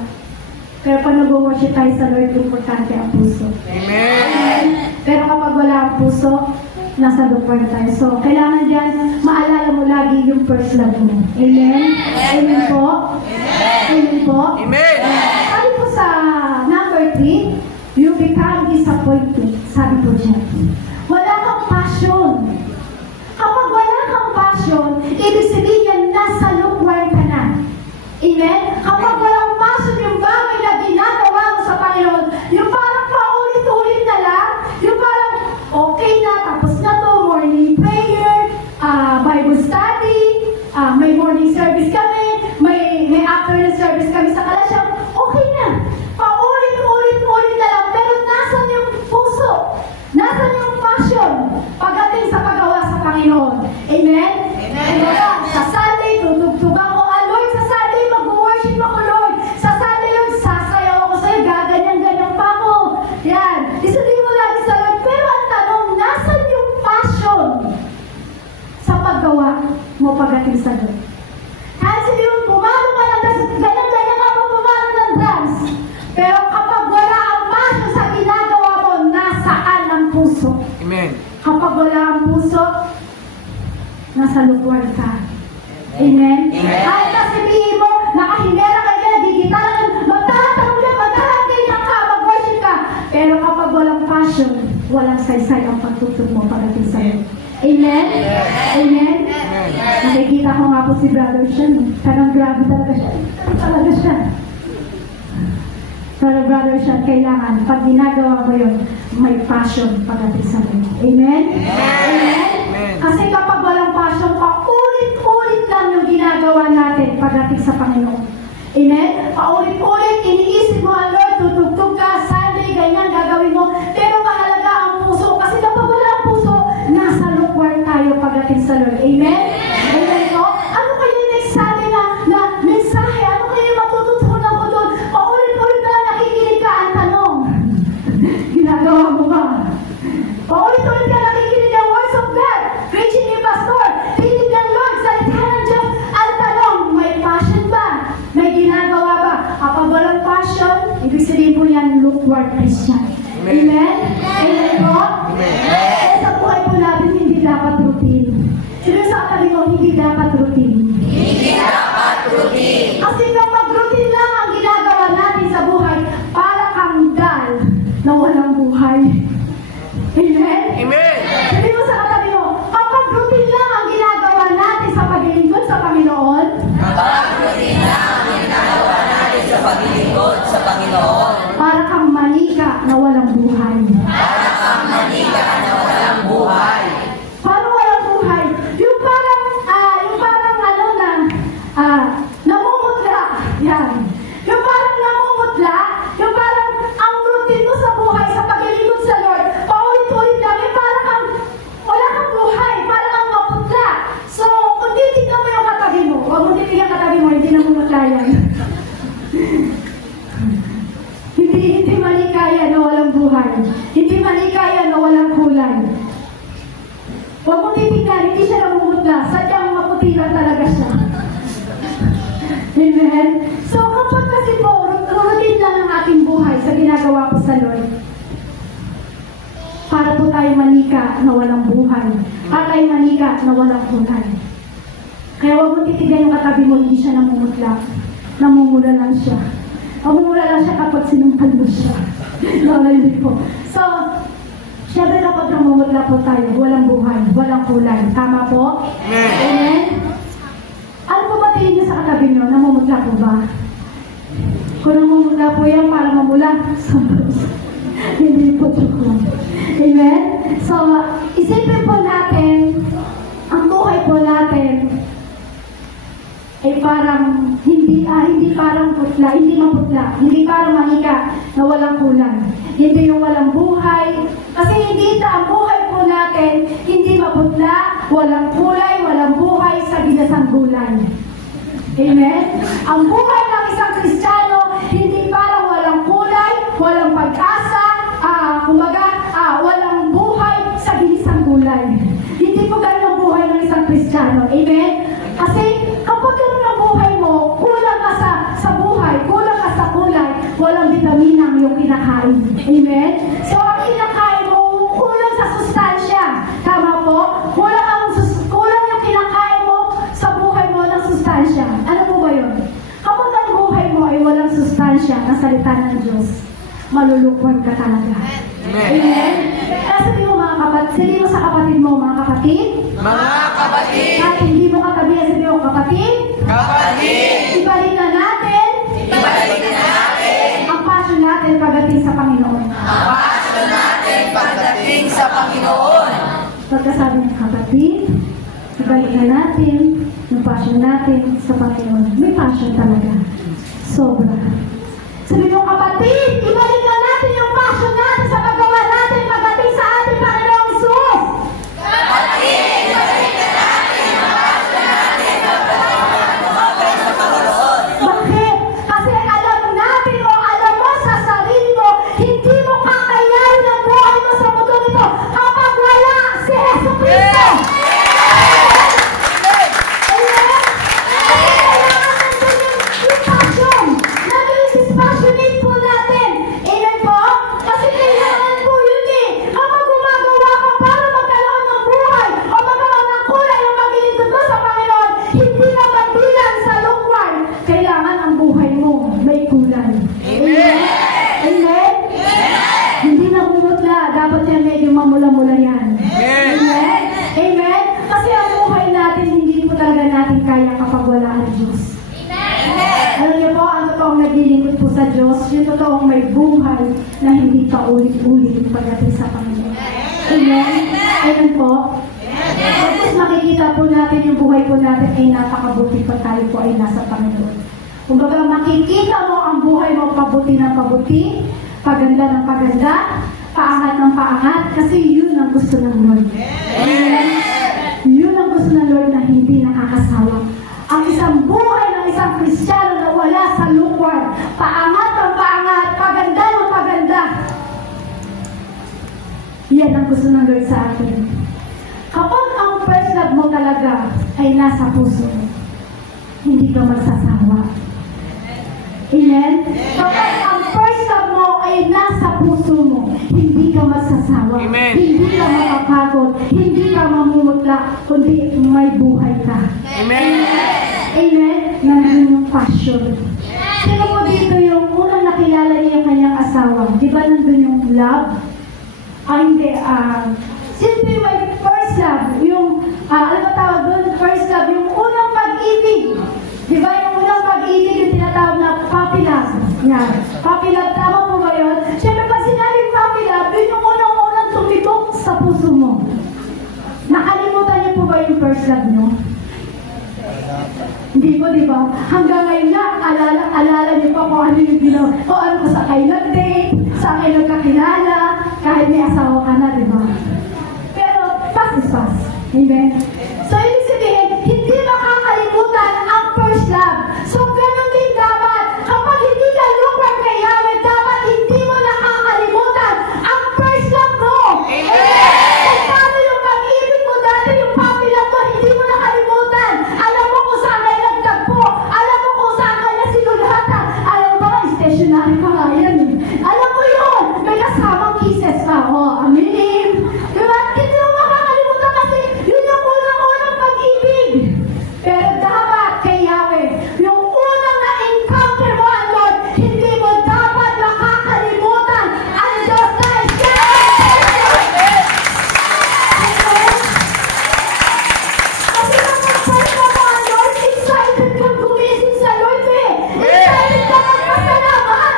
pero pag nag-worship tayo sa Lord, importante ang puso. Amen. Pero kapag wala ang puso, nasa lugar na tayo. So, kailangan dyan, maalala mo lagi yung first love mo. Amen? Amen po? Amen po? Amen. Sabi po sa number 3, you become disappointed. Sabi po dyan. Wala kang passion. Kapag wala kang passion, ibig sabihin nasa lugar ka na. Amen? Kapag walang passion yung bagay na ginagawa mo sa Panginoon, yung parang paulit-ulit na lang, yung parang okay na, tapos na to, morning prayer, Bible study, may morning service kami, may afternoon service kami sa Kalasyaw, okay na. Paulit-ulit na lang, pero nasan yung puso? Nasan yung passion pagdating sa paggawa sa Panginoon? Amen? Amen. Sa Sunday, tutugtugan ko, Lord, sa Sunday, mag-worship ako, Lord. Sa Sunday, Lord, sasayaw ako sa'yo, gaganyan-ganyan pa ako. Yan. Isundin mo lagi sa Lord. Pero ang tanong, nasan yung passion sa paggawa mo pagdating sa Lord? Kahit sige yung pumalo ka ng drums, ganyan-ganyan ka mo pumalo ng drums. Pero kapag wala ang passion sa ginagawa mo, nasaan ang puso? Amen. Kapag wala ang puso, nasa lugar ka. Amen? Amen. Kahit na sabihin mo, nakahimera ka dyan, nagigitaran, magtatanong na, maghahangayan ka, mag-worship ka. Pero kapag walang passion, walang saysay ang pagtutog mo pagdating sa'yo. Amen? Amen? Nakikita ko nga po si Brother Sean. Parang grabe talaga siya. Talaga siya. Pero Brother Sean, kailangan, pag ginagawa ko yun, may passion pagdating sa Lord. Amen? Amen? Kasi kapag walang passion, paulit-ulit lang yung ginagawa natin pagdating sa Panginoon. Amen? Paulit-ulit, iniisip mo ang Lord, tutugtog ka, Sunday, ganyan, gagawin mo. Pero mahalaga ang puso. Kasi kapag wala ang puso, nasa lukwar tayo pagdating sa Lord. Amen? Amen po? Ano kayo next Sunday na mensahe? Ano kayo matututunan ko doon? Paulit-ulit na nakikinig ka ang tanong. Ginagawa mo ba? Paulit-ulit ka nakikinig ang words of God. Preaching ni Pastor. Tinig ng Lord. Salita ng Diyos. Ang tanong, may passion ba? May ginagawa ba? Kapag walang passion, ibig sabihin po yan, lukewarm Christian. Amen? Amen po? Amen. Sa buhay po natin, hindi dapat routine. Sino sa katabi mo, hindi dapat routine? Hindi dapat routine. Kasi kapag routine lang ang ginagawa natin sa buhay, para kang dal na walang buhay. Amen? Amen. Sabi mo sa katabi mo, kapag routine lang ang ginagawa natin sa paglilingkod sa Panginoon, Kapag routine lang ang ginagawa natin sa paglilingkod sa Panginoon, para kang manika na walang buhay. para kang manika na walang buhay. Paano walang buhay? Yung parang namumutla. Yan. Yung parang namumutla, yung parang ang routine mo sa buhay, sa paglilingkod sa Lord, paulit-ulit lang, yung parang kang, wala kang buhay, parang kang maputla. So, kung titignan mo yung katabi mo, huwag mo titignan katabi mo, hindi namumutla yan. Hindi malikaya na walang buhay. Hindi malikaya na walang kulay. Huwag mo titignan, hindi siya namumutla. Sadyang maputi lang talaga siya. Amen? So kapag kasi po, routine lang ang ating buhay sa ginagawa ko sa Lord. Para po tayo manika na walang buhay. Para tayo manika na walang kulay. Kaya huwag mo titignan yung katabi mo, hindi siya namumutla. Namumula lang siya. Namumula lang siya kapag sinumpal mo siya. Hindi po. So, syempre kapag namumutla po tayo, walang buhay, walang kulay. Tama po? Amen? Ano po ba tingin niyo sa katabi niyo? Namumutla po ba? Kung namumutla po yan, para mamula. Hindi po joke lang. Amen? So, isipin po natin, ang buhay po natin, ay parang hindi parang putla, hindi maputla, hindi parang manika na walang kulay. Hindi yung walang buhay. Kasi hindi ang buhay po natin, hindi maputla, walang kulay, walang buhay sa ginasang gulay. Amen? Ang buhay ng isang Kristiyano, hindi parang walang kulay, walang pag-asa, walang buhay sa ginisang gulay. Hindi po ganun ang buhay ng isang Kristiyano. Amen? Kasi kapag ganun ang buhay mo, kulang ka sa buhay, kulang ka sa kulay, walang vitamina ang iyong kinakain. Amen? So ang kinakain mo, kulang sa sustansya. Tama po? Kulang yung kinakain mo sa buhay mo ng sustansya. Ano po ba yun? Kapag ang buhay mo ay walang sustansya na salita ng Diyos, malulukwan ka talaga. Amen? Kaya sabi mo mga kapatid, sabi mo sa kapatid mo, mga kapatid, Mga kapatid, kahit hindi mo katabi, sabi mo kapatid, ibalik na natin ang passion natin pagdating sa Panginoon. ang passion natin pagdating sa Panginoon. Pagkasabi ng kapatid, ibalik na natin ang passion natin sa Panginoon. May passion talaga. Sobra. Sabi mo kapatid, ibalik na natin yung passion natin sa paggawa natin pagdating sa ating Panginoong Jesus. Kapatid, ibalik na natin ang passion natin pagdating sa Panginoon. Bakit? Kasi alam natin o alam mo sa sarili mo, hindi mo kakayanin ang buhay mo sa mundo nito kapag wala si Jesu Cristo. Amen? Kasi kailangan natin yung passion. Passionate po natin. Amen po? Kasi kailangan po yun eh. Kapag gumagawa ka para magkaroon ng buhay o magkaroon ng kulay ang paglilingkod mo sa Panginoon, hindi na magbilang sa lukwar. Kailangan ang buhay mo may kulay. Amen? Amen? Hindi na bumutla. Dapat yan medyo mamula-mula yan. Amen? Amen? Panginoon. Amen? Amen po? Tapos makikita po natin yung buhay po natin ay napakabuti pag tayo po ay nasa Panginoon. Kumbaga makikita mo ang buhay mo pabuti ng pabuti, paganda ng paganda, paangat ng paangat, kasi yun ang gusto ng Lord. Amen? Yun ang gusto ng Lord na hindi nakakasawa. Ang isang buhay ng isang Kristiyano na wala sa lukward, paangat ng paangat, paganda ng paganda. Yan ang gusto ng Lord sa atin. Kapag ang first love mo talaga ay nasa puso mo, hindi ka magsasawa. Amen? Kapag ang first love mo ay nasa puso mo, hindi ka magsasawa. Amen. Hindi ka makapagod. Hindi ka mamumutla, kundi may buhay ka. Amen. Amen? Nandun yung passion. Sino po dito yung unang nakilala niya yung kanyang asawa? Di ba nandun yung love? Hindi. Sino yung may first love? Yung, ano ba tawag doon? First love, yung unang pag-ibig. Di ba yung unang pag-ibig yung tinatawag na puppy love? Yan. Puppy love, tama po ba yun? Siyempre, pag sinabing puppy love, yun yung unang-unang tumitok sa puso mo. Nakalimutan niyo po ba yung first love nyo? Hindi po, di ba? Hanggang ngayon na, alala niyo pa kung ano yung ginawa. O ano ko sa kayo nag-date, sa kayo nagkakilala, kahit may asawa ka na, di ba? Pero, past is past. Amen? So, ibig sabihin, hindi makakalimutan ang first love. So, ganun din dapat. Kapag hindi ka lukwag kay Yahweh, dapat hindi mo nakakalimutan ang first love mo. Amen? Kung paano yung pag-ibig mo dati, yung puppy love mo, hindi mo nakalimutan. Alam mo kung saan kayo nagtagpo. Alam mo kung saan kayo sinulhatan. Alam mo ba, stationary pa nga yan. Alam mo yun, may kasamang kisses ka. Oh, amin. Diba? Hindi mo makakalimutan kasi yun yung unang-unang pag-ibig. Pero dapat kay Yahweh, yung unang na-encounter mo ang Lord, hindi mo dapat makakalimutan ang Diyos na kasi kapag first mo ang Lord, excited kang gumising sa Lord eh. Excited ka magpasalamat.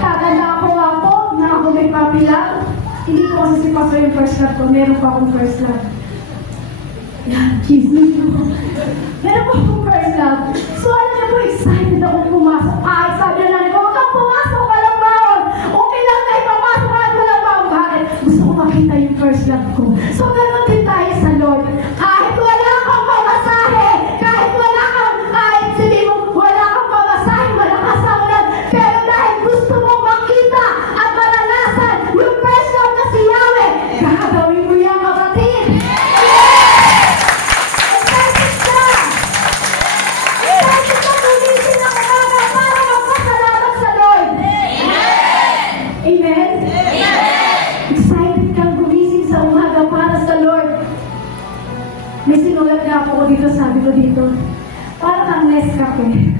Kakanda ako nga po na ako may puppy love. Hindi ko kasi si Pastor yung first love ko. Meron pa akong first love. Yan, chismis mo. Meron pa akong first love. So, alam niyo po, excited akong pumasok. Sabi na lang ko, huwag kang pumasok, walang baon. Okay lang tayo, papasok ka, walang baon. Bakit? Gusto ko makita yung first love ko. So, ganun din tayo sa Lord. Kahit wala kang pamasahe, kahit sabi mo, wala kang pamasahe, wala kang sahunan, pero dahil gusto mong makita at maranasan yung first love na si Yahweh, gagawin mo yan, kapatid. Excited ka! Excited ka gumising ng umaga para magpasalamat sa Lord. Amen? Excited kang gumising sa umaga para sa Lord. May sinulat na ako dito, sabi ko dito, para kang Nescafe.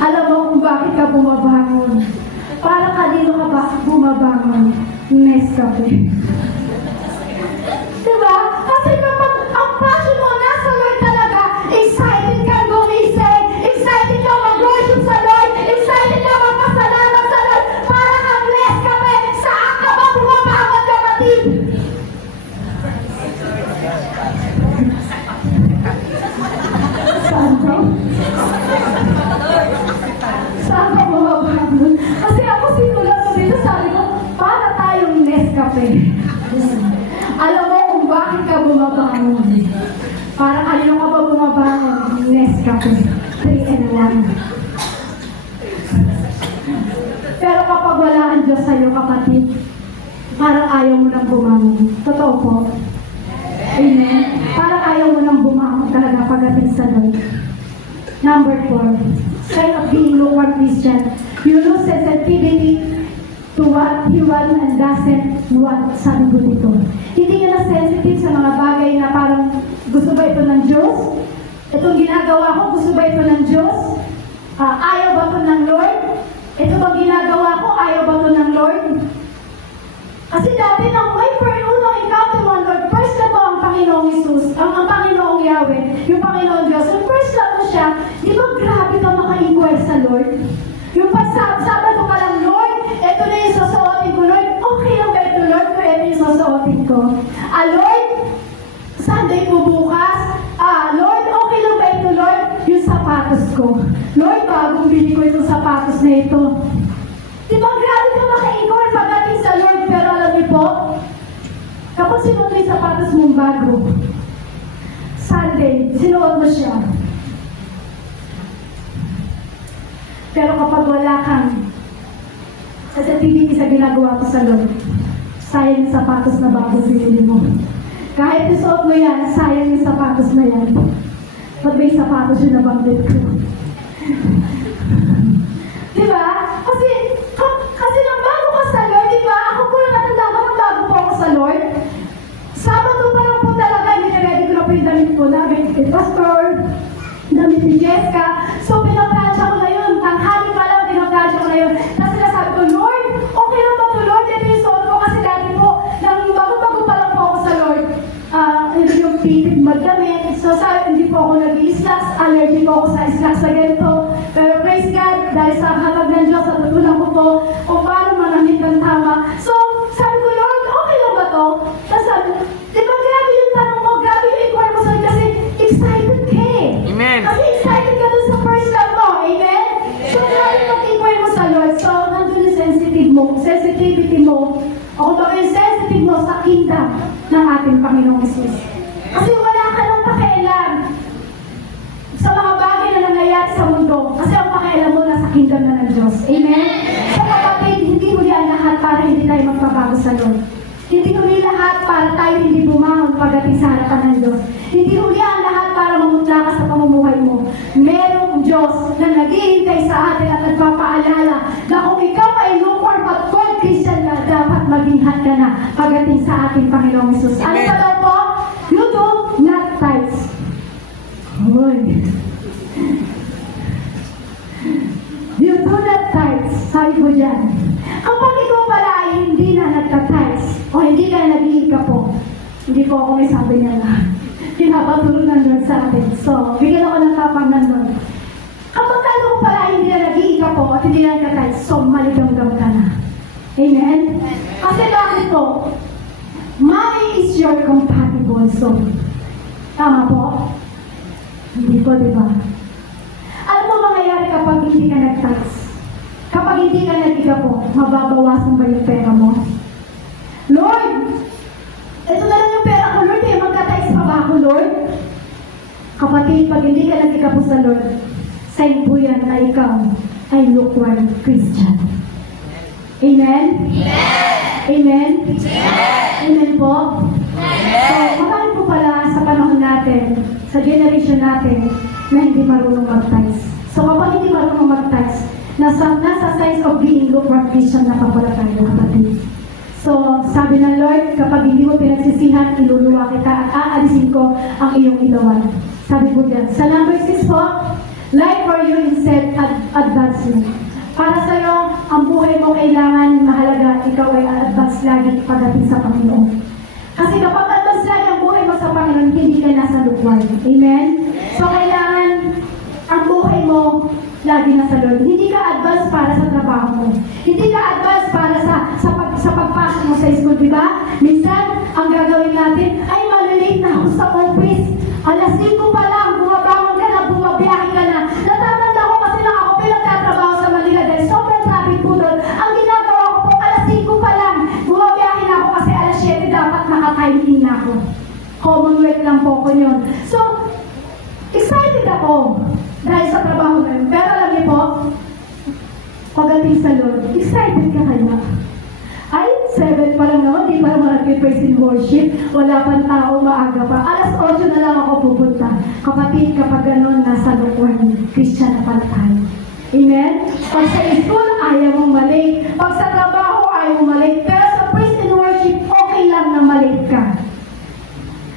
Alam mo kung bakit ka bumabangon. Para kanino ka ba bumabangon? Nescafe. Diba? Kasi kapag ang passion mo nasa Lord talaga, excited kang gumising, excited kang mag-worship sa Lord, excited kang magpasalamat sa Lord, para kang Nescafe. Saan ka ba bumabangon, kapatid? Saan ka? Saan ka bumabangon? Kasi ako sinulat ko dito, sabi ko, para tayong Nescafe. Alam mo kung bakit ka bumabangon? Para kanino ka ba bumabangon? Nescafe. 3-in-1. Pero kapag wala ang Diyos sa'yo, kapatid, parang ayaw mo nang bumangon. Totoo po. Amen? Parang ayaw mo nang bumangon talaga pagdating sa Lord. Number 4. Sign of being lukewarm Christian. You lose sensitivity to what he wants and doesn't want. Sabi ko dito. Hindi ka na sensitive sa mga bagay na parang gusto ba ito ng Diyos? Itong ginagawa ko, gusto ba ito ng Diyos? Ayaw ba ito ng Lord? Ito bang ginagawa ko, ayaw ba ito ng Lord? Kasi dati nang may unang encounter mo ang Lord, first love mo ang Panginoong Jesus, ang Panginoong Yahweh, yung Panginoong Diyos. Yung first love mo siya, di ba grabe ka maka-inquire sa Lord? Yung Sabado ka lang, Lord, ito na yung susuotin ko, Lord, okay na ito. Di ba grabe ka maka-ignore pagdating sa Lord, pero alam niyo po, kapag sinuot mo yung sapatos mong bago, Sunday, sinuot mo siya. Pero kapag wala kang activity sa ginagawa ko sa Lord, sayang yung sapatos na bago pinili mo. Kahit isuot mo yan, sayang yung sapatos na yan. Ba't may sapatos yung nabanggit ko? Diba? Kasi nang bago ka sa Lord, diba? Ako po lang natanda ko nang bago po ako sa Lord. Sabado pa lang po talaga, nire-ready ko na po yung damit ko. Damit ni Pastor, damit ni Jessica. So, pinapransya ko na yun. Tanghali pa lang, pinapransya ko na yun. Tapos sinasabi ko, Lord, okay lang ba to, Lord? Ito yung suot ko kasi dati po, nang bago-bago pa lang po ako sa Lord. Ito yung pitid magdamit. So, hindi po ako nag-i-slacks. Allergy po ako sa slacks na ganito. Pero praise God, dahil sa hatag ng Diyos, natutunan ko po kung paano manamit ng tama. So, sabi ko, Lord, okay lang ba to? Tapos sabi, di ba grabe yung tanong mo, grabe yung inquire mo sa Lord kasi excited ka eh. Amen. Kasi excited ka dun sa first love mo. Amen? So, grabe yung inquire mo sa Lord. So, nandun yung sensitivity mo, o kung baka yung sensitive mo sa kingdom ng ating Panginoong Jesus. Kasi wala ka nang pakialam sa mga bagay na nangyayari sa mundo. Kasi ang pakialam mo nasa kingdom na ng Diyos. Amen? So kapatid, hindi huli ang lahat para hindi tayo magpabago sa Lord. Hindi huli lahat para tayo hindi bumangon pagdating sa harapan ng Diyos. Hindi huli ang lahat para mamutla ka sa pamumuhay mo. Merong Diyos na naghihintay sa atin at nagpapaalala na kung ikaw ay lukewarm at cold Christian na, dapat maging hot ka na pagdating sa ating Panginoong Jesus. Ano pa daw po? You do not tithe. Hoy. You do not tithe. Sabi ko dyan. Kapag ikaw pala ay hindi na nagtatize o hindi ka nag-iika po, hindi po ako may sabi niya na pinapatulog ng Lord sa atin. So, bigyan ako ng tapang ng Lord. Kapag tayo ko pala ay hindi na nag-iika po at hindi na nagtatize, so maligamgam ka na. Amen? Kasi bakit po? Money is your compatible soul. Tama po? Hindi po, di ba? Alam mo mangyayari kapag hindi ka nag-tithe? Kapag hindi ka nag-iga po, mababawasan ba yung pera mo? Lord, ito na lang yung pera ko, Lord, eh, magka-tithe pa ba ako, Lord? Kapatid, pag hindi ka nag-iga po sa Lord, sign po yan na ikaw ay lukewarm Christian. Amen? Yes. Amen? Yes. Amen po? Yes. So, marami po pala sa panahon natin, sa generation natin, na hindi marunong mag-tithe. So, kapag hindi marunong mag-tithe, nasa size of being lukewarm Christian na pala tayo, kapatid. So, sabi ng Lord, kapag hindi mo pinagsisihan, iluluwa kita at aalisin ko ang iyong ilawan. Sabi po dyan. Sa number 6 po, life for you instead advancement. Para sa'yo, ang buhay mo kailangan mahalaga, ikaw ay advance lagi pagdating sa Panginoon. Kasi kapag advance lagi ang buhay mo sa Panginoon, hindi ka nasa lukewarm. Amen? So, kailangan ang buhay mo lagi nasa Lord. Hindi ka advance para sa trabaho mo. Hindi ka advance para sa pagpasok mo sa school, di ba? Minsan, ang gagawin natin, ay malilate na ako sa office. Alas 5 pa lang, bumabangon ka na, bumabiyahe ka na. Natatanda ko kasi lang ako pinagtatrabaho sa Manila dahil sobrang traffic po doon. Ang ginagawa ko po, alas 5 pa lang, bumabiyahe na ako kasi alas 7 dapat naka-time in na ako. Commonwealth lang po ko yun. So, excited ako dahil sa trabaho na yun. Pero alam niyo po, pagdating sa Lord, excited ka kaya? Ay, 7 pa lang naman, di pa naman nag-praise and worship. Wala pang tao, maaga pa. Alas 8 na lang ako pupunta. Kapatid, kapag gano'n, nasa lukewarm Christian na pala tayo. Amen? Pag sa school, ayaw mong malik. Pag sa trabaho, ayaw mong malik. Pero sa praise and worship, okay lang na malik ka.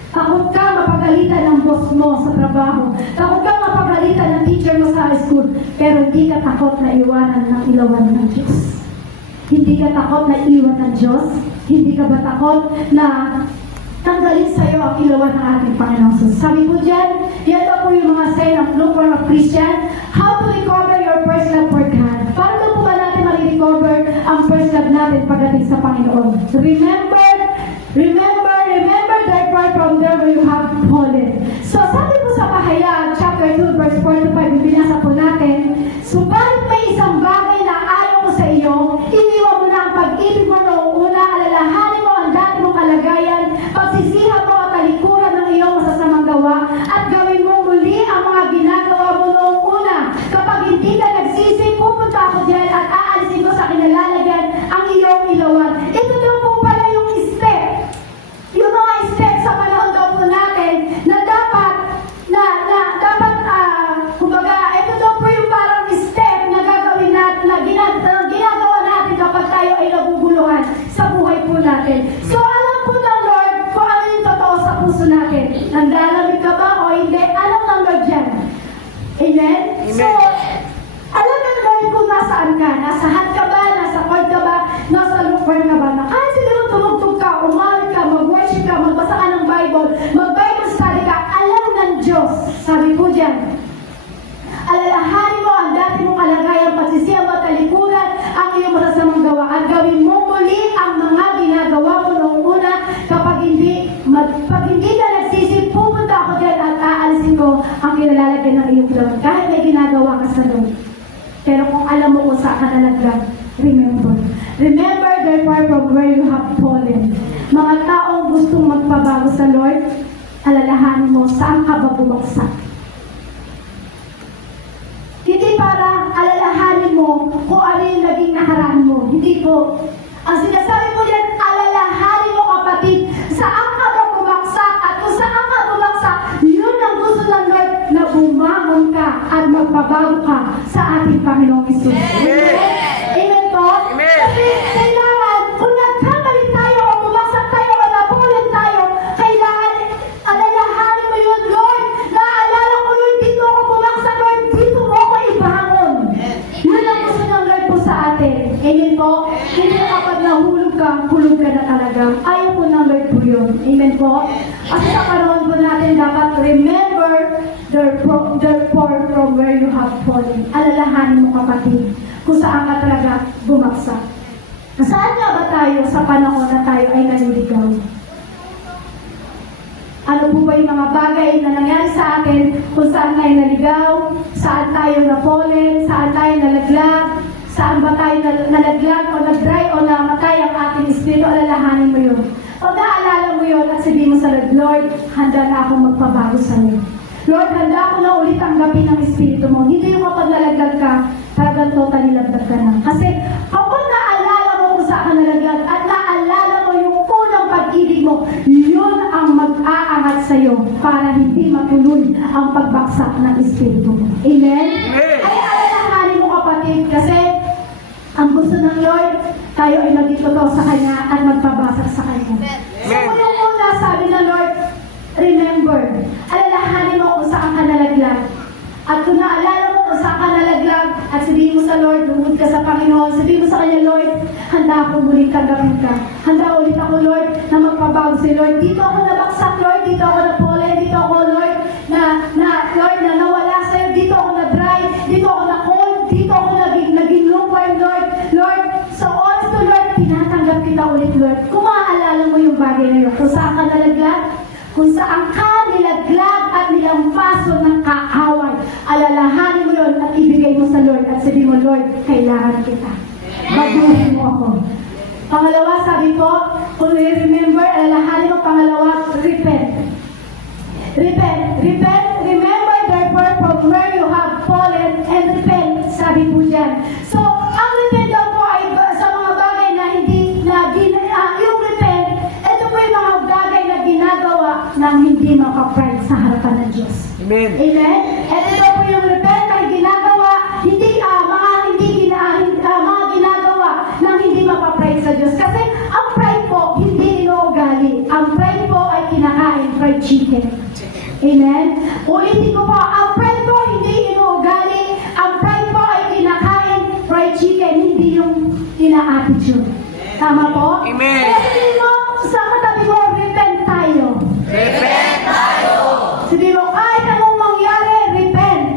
Takot ka mapagalitan ng boss mo sa trabaho. Takot ka mapagalitan ng teacher mo sa high school. Pero hindi ka takot na iwanan ng ilawan ng Diyos. Hindi ka takot na iwan ng Diyos? Hindi ka ba takot na tanggalin sa iyo ang ilawan ng ating Panginoong Jesus? Sabi po dyan, yan daw po yung mga sign of lukewarm of Christian. How to recover your first love for God. Paano daw po ba natin ma-recover ang first love natin pagdating sa Panginoon? Remember therefore from there where you have fallen. So sabi po sa Pahayag, chapter 2, verse 4 to 5, binasa po natin, subalit may isang bagay na natin. So alam po ng Lord kung ano yung totoo sa puso natin. Nandalamig ka ba o hindi? Alam ng Lord yan. Amen? So, alam ng Lord kung nasaan ka. Nasa hat ka ba? Nasa court ka ba? Nasa lugar ka ba? Na kahit siguro tumugtog ka, umawit ka, mag-worship ka, magbasa ka ng Bible, mag-Bible study ka, alam ng Diyos. Sabi po dyan, alalahanin mo ang dati mong kalagayan, pagsisiyang mo, talikuran, ang iyong masasamang gawa, at gawin mo muli ang mga ginagawa mo noong una. Pag hindi ka nagsisip, pupunta ako dyan at aalisin ko ang kinalalagyan ng iyong laman. Kahit may ginagawa ka sa Lord. Pero kung alam mo kung saan ka nalaglag, remember. Remember therefore from where you have fallen. Mga taong gustong magpabago sa Lord, alalahanin mo saan ka ba bumagsak. Hindi para alalahanin mo kung ano yung naging nakaraan mo. Hindi po. Ang sinasabi mo yan, alalahanin mo kapatid, saan ka ba bumagsak at kung saan ka bumagsak, yun ang gusto ng Lord na bumangon ka at magbabago ka sa ating Panginoong Hesus. Amen? Amen po? Kasi kailangan, kung nagkamali tayo o bumagsak tayo o napulit tayo, kailangan alalahanin mo yun, Lord. Naalala ko yun, dito ako bumagsak, Lord, dito mo ako ibangon. Yun ang gusto ng Lord po sa atin. Amen po? Hindi kapag nahulog ka na talaga. Ayaw po ng Lord po yun. Amen po? Kasi sa karoon po natin dapat remember therefore from where you have fallen. Alalahanin mo kapatid kung saan ka talaga bumagsak. Saan nga ba tayo sa panahon na tayo ay naniligaw? Ano po ba yung mga bagay na nangyari sa atin kung saan tayo naligaw, saan tayo na-fallen, saan tayo nalaglag, saan ba tayo nalaglag o nag-dry o namatay ang ating espiritu, alalahanin mo yun. Pag naalala mo yun at sabihin mo sa Lord, Lord, handa na akong magpabago sa iyo. Lord, handa ako na ulit tanggapin ang espiritu mo. Hindi yung kapag nalaglag ka, talagang totally lagdag ka na. Kasi kapag naalala mo kung saan ka nalaglag at naalala mo yung unang pag-ibig mo, yun ang mag-aangat sa iyo para hindi matuloy ang pagbaksak ng espiritu mo. Amen? Ay alalahanin mo kapatid, kasi ang gusto ng Lord, tayo ay maging totoo sa Kanya at magpabasag sa Kanya. So kung yung una, sabi ng Lord, remember, alalahanin mo kung saan ka nalaglag. At kung naalala mo kung saan ka nalaglag, at sabihin mo sa Lord, lungod ka sa Panginoon, sabihin mo sa Kanya, Lord, handa ako muling tanggapin ka. Handa ulit ako, Lord, na magpabago si Lord. Dito ako nabaksak, Lord, dito ako na-fallen, dito ako, Lord, Lord, na nawala sa'yo, dito ako na-dry, dito ako na-cold, dito ako naging lukewarm, Lord. Lord, so honest to Lord, tinatanggap kita ulit, Lord. Kung maaalala mo yung bagay na yun, kung saan ka nalaglag, kung saan ka nilaglag at nilampaso ng kaaway, alalahanin mo yun at ibigay mo sa Lord at sabihin mo, Lord, kailangan kita. Baguhin mo ako. Pangalawa, sabi ko, kung remember, alalahanin mo, pangalawa, repent. Repent. Repent. Remember, therefore, from where you have fallen and repent. Sabi po dyan. So, ang repent daw po ay sa mga bagay na yung repent, ito po yung mga bagay na ginagawa ng hindi makapride sa harapan ng Diyos. Amen. Amen? Ito daw po yung repent ay ginagawa, mga ginagawa ng hindi makapride sa Diyos. Kasi ang pride po, hindi inuugali. Ang pride po ay kinakain, fried chicken. Amen? Ulitin ko po, ang pride po hindi inuugali. Ang pride po ay kinakain, fried chicken, hindi yung ina-attitude. Tama po? Amen. Kaya sabihin mo, sa katabi mo, repent tayo. Repent tayo. Sabihin mo, kahit anong mangyari, repent.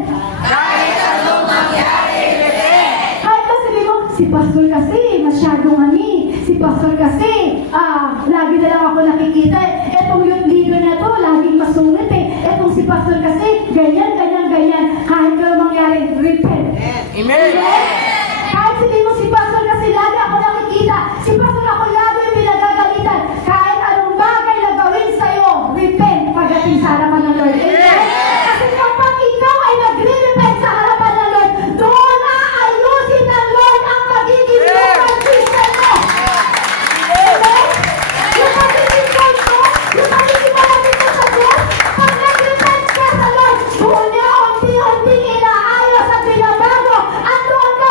Kahit anong mangyari, repent. Kahit ba sabihin mo, si pastor kasi, masyadong si pastor kasi, lagi na lang ako nakikita, etong youth leader na to, laging masungit etong si pastor kasi, ganyan. Kahit anong mangyari, repent. Amen. Kahit sabihin mo, si pastor kasi, lagi ako nakikita, si pastor ako lagi yung pinagagalitan, kahit anong bagay na gawin sa'yo, repent pagdating sa harapan ng Lord. Amen? Kasi kapag ikaw ay nagre-repent sa harapan ng Lord, doon na ayusin ng Lord ang magiging lupa Christian mo. Amen? Yung magiging Lord mo, yung magiging malapit mo sa Diyos, pag nag-repent ka sa Lord, doon niya unti-unting inaayos at binabago, at doon ka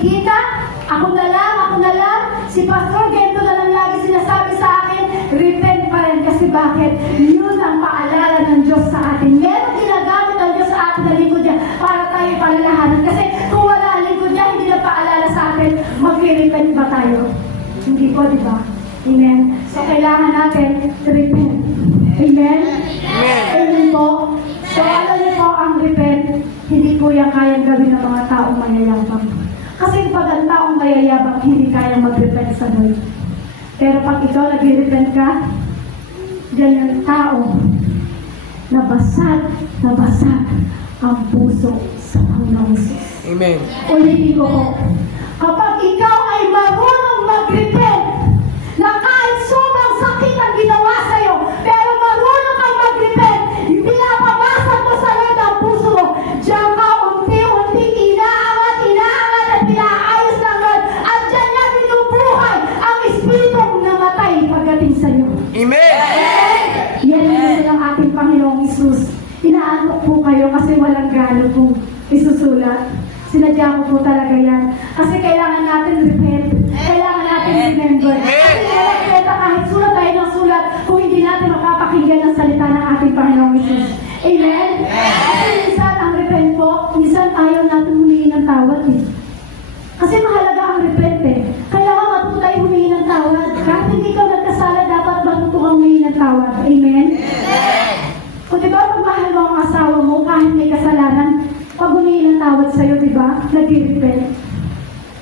nakikita. Ako na lang. Si Pastor Gento na lang lagi sinasabi sa akin, repent pa rin. Kasi bakit? Yun ang paalala ng Diyos sa atin. Meron ginagamit ang Diyos sa atin na lingkod niya para tayo palalahanan. Kasi kung wala ang lingkod niya, hindi na paalala sa atin, mag-repent ba tayo? Hindi po, di ba? Amen. So, kailangan natin repent. Amen? Amen. Amen po. So, alam niyo po, ang repent, hindi po yan kayang gawin ng mga taong mayayabang. Kasi pag ang taong mayayabang, hindi kayang mag-repent sa Lord. Pero pag ikaw nag-repent ka, diyan yung tao, nabasag ang puso sa Panginoon Jesus. Amen. Ulitin ko po, kapag ikaw ay marunong mag-repent, na kahit sobrang sakit ang ginawa sa'yo, pero marunong kang mag-repent, pinapabasag mo sa Lord ang puso mo, diyan ka unti-unti inaangat at pinaayos ng Lord, at diyan niya binubuhay ang espiritong namatay pagdating sa'yo. Amen. Yan ang ng ating Panginoong Isus. Inaantok po kayo kasi walang galo pong isusulat. Sinadya ko po talaga yan. Kasi kailangan natin repent. Kailangan natin remember. Kasi kahit sulat tayo ng sulat, kung hindi natin makapakinggan ang salita ng ating Panginoong Isus. Amen? Kasi minsan ang repent po, minsan ayaw natin humingi ng tawad eh. Kasi mahalaga ang repent eh. Kailangan matuto tayo humingi ng tawad. Kahit hindi ka nagkasala, dapat matuto kang humingi ng tawad. Amen? Kung diba, pag mahal mo ang asawa mo, kahit may kasalanan, pag humingi ng tawad sa'yo, diba, nag-repent.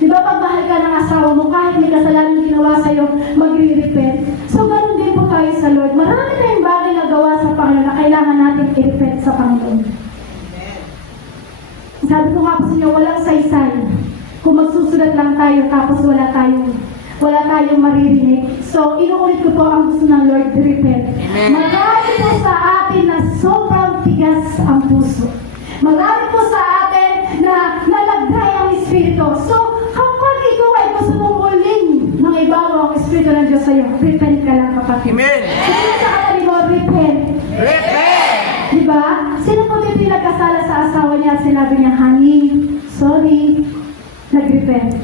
Diba, pag mahal ka ng asawa mo, kahit may kasalanan ginawa sa'yo, mag-repent. So, ganun din po tayo sa Lord. Marami tayong bagay na gawa sa Panginoon na kailangan natin i-repent sa Panginoon. Sabi ko nga po sa inyo, walang saysay. Kung magsusulat lang tayo, tapos wala tayong maririnig. So, inuulit ko po ang gusto ng Lord, repent. Marami po sa atin na sobrang tigas ang puso. Marami po sa atin na nalagday ang Espiritu. So, kapag ikaw ay gusto mong muling ng ibabaw ang Espiritu ng Diyos sa'yo, repent ka lang kapatid. Amen. Sabi sa katabi mo, repent. Repent. Diba? Sino po dito yung nagkasala sa asawa niya at sinabi niya, honey, sorry, nag-repent.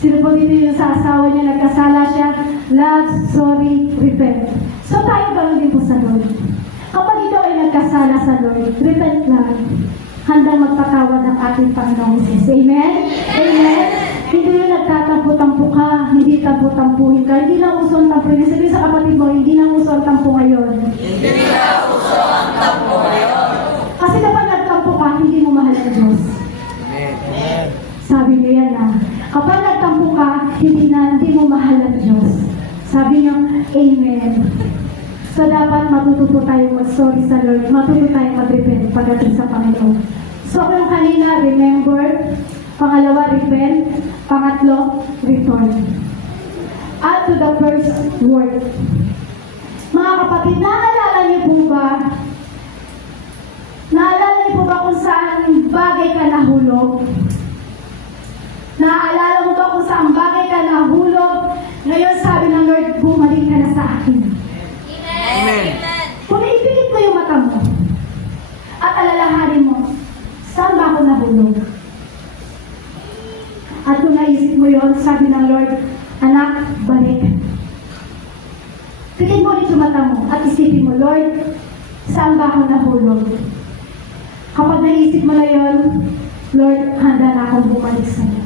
Sino po dito yung sa asawa niya, nagkasala siya, love, sorry, repent. So tayo gano'n din po sa Lord. Kapag ikaw ay nagkasala sa Lord, repent lang. Handang magpatawad ng ating Panginoong Jesus. Amen? Amen? Hindi yung nagtatampo-tampo ka, hindi tampo-tampuhin ka, hindi na uso ang tampuhin. Sabihin sa kapatid mo, hindi na uso ang tampo ngayon. Hindi na uso ang tampo ngayon. Kasi kapag nagtampo ka, hindi mo mahal ang Diyos. Amen. Sabi niyo yan na, kapag nagtampo ka, hindi mo mahal ang Diyos. Sabi niyo, Amen. So dapat matututo tayong mag-sorry sa Lord, matututo tayong mag-repent pagdating sa Panginoon. So kung kanina, remember, pangalawa, repent, pangatlo, return. Add to the first word. Mga kapatid, naalala niyo po ba? Naalala niyo po ba kung saan bagay ka nahulog? Naaalala mo ba kung saan bagay ka nahulog? Ngayon sabi ng Lord, bumalik ka na sa akin. Amen. Kung ipilit mo yung mata mo at alalahanin mo, saan ba ako nahulog? At kung naisip mo yon, sabi ng Lord, anak, balik. Pilit mo ulit yung mata mo at isipin mo, Lord, saan ba ako nahulog? Kapag naisip mo na yon, Lord, handa na akong bumalik sa iyo.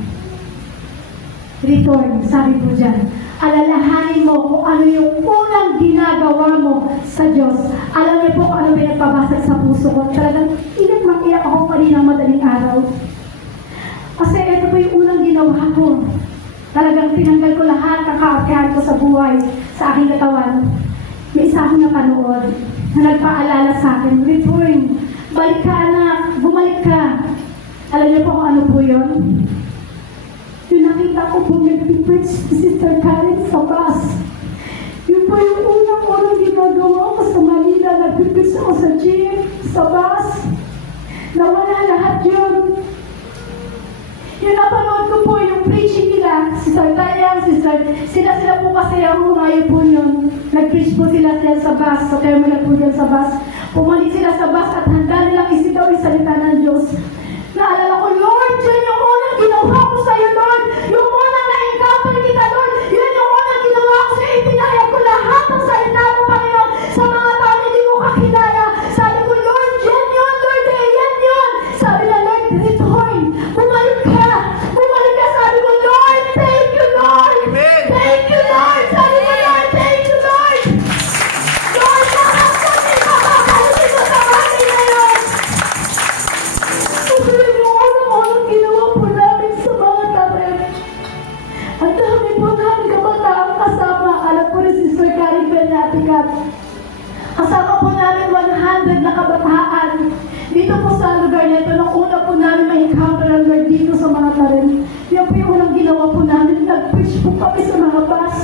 Return, sabi po dyan. Alalahanin mo kung ano yung unang ginagawa mo sa Diyos. Alam niyo po kung ano pinagpabasag sa puso ko. Talagang iyak ako kaninang madaling araw. Kasi ito po yung unang ginawa ko. Talagang tinanggal ko lahat ng kaargahan ko sa buhay, sa aking katawan. May isa akong napanood na nagpaalala sa akin, return, balik ka anak, bumalik ka. Alam niyo po kung ano po yun? Yung nakita ko po nag-preach si Sister Karen sa bus. Yun po yung unang ginagawa ko sa Manila. Nag-preach ako sa gym, sa bus. Nawala lahat yun. Yung napanood ko po yung preaching nila, Sister Tayang, sila po kasi ang humayo po yun. Nag-preach po sila sa bus, sa terminal po dyan sa bus. Pumalik sila sa bus at handa nilang isigaw yung salita ng Diyos. Naalala ko, Lord, dyan yung unang ginawa ko sa'yo, Lord. 200 na kabataan dito po sa lugar nito. Nung una po namin may encounter ang Lord dito sa mga tarin. Yan po yung unang ginawa po namin. Nag-preach po kami sa mga bus,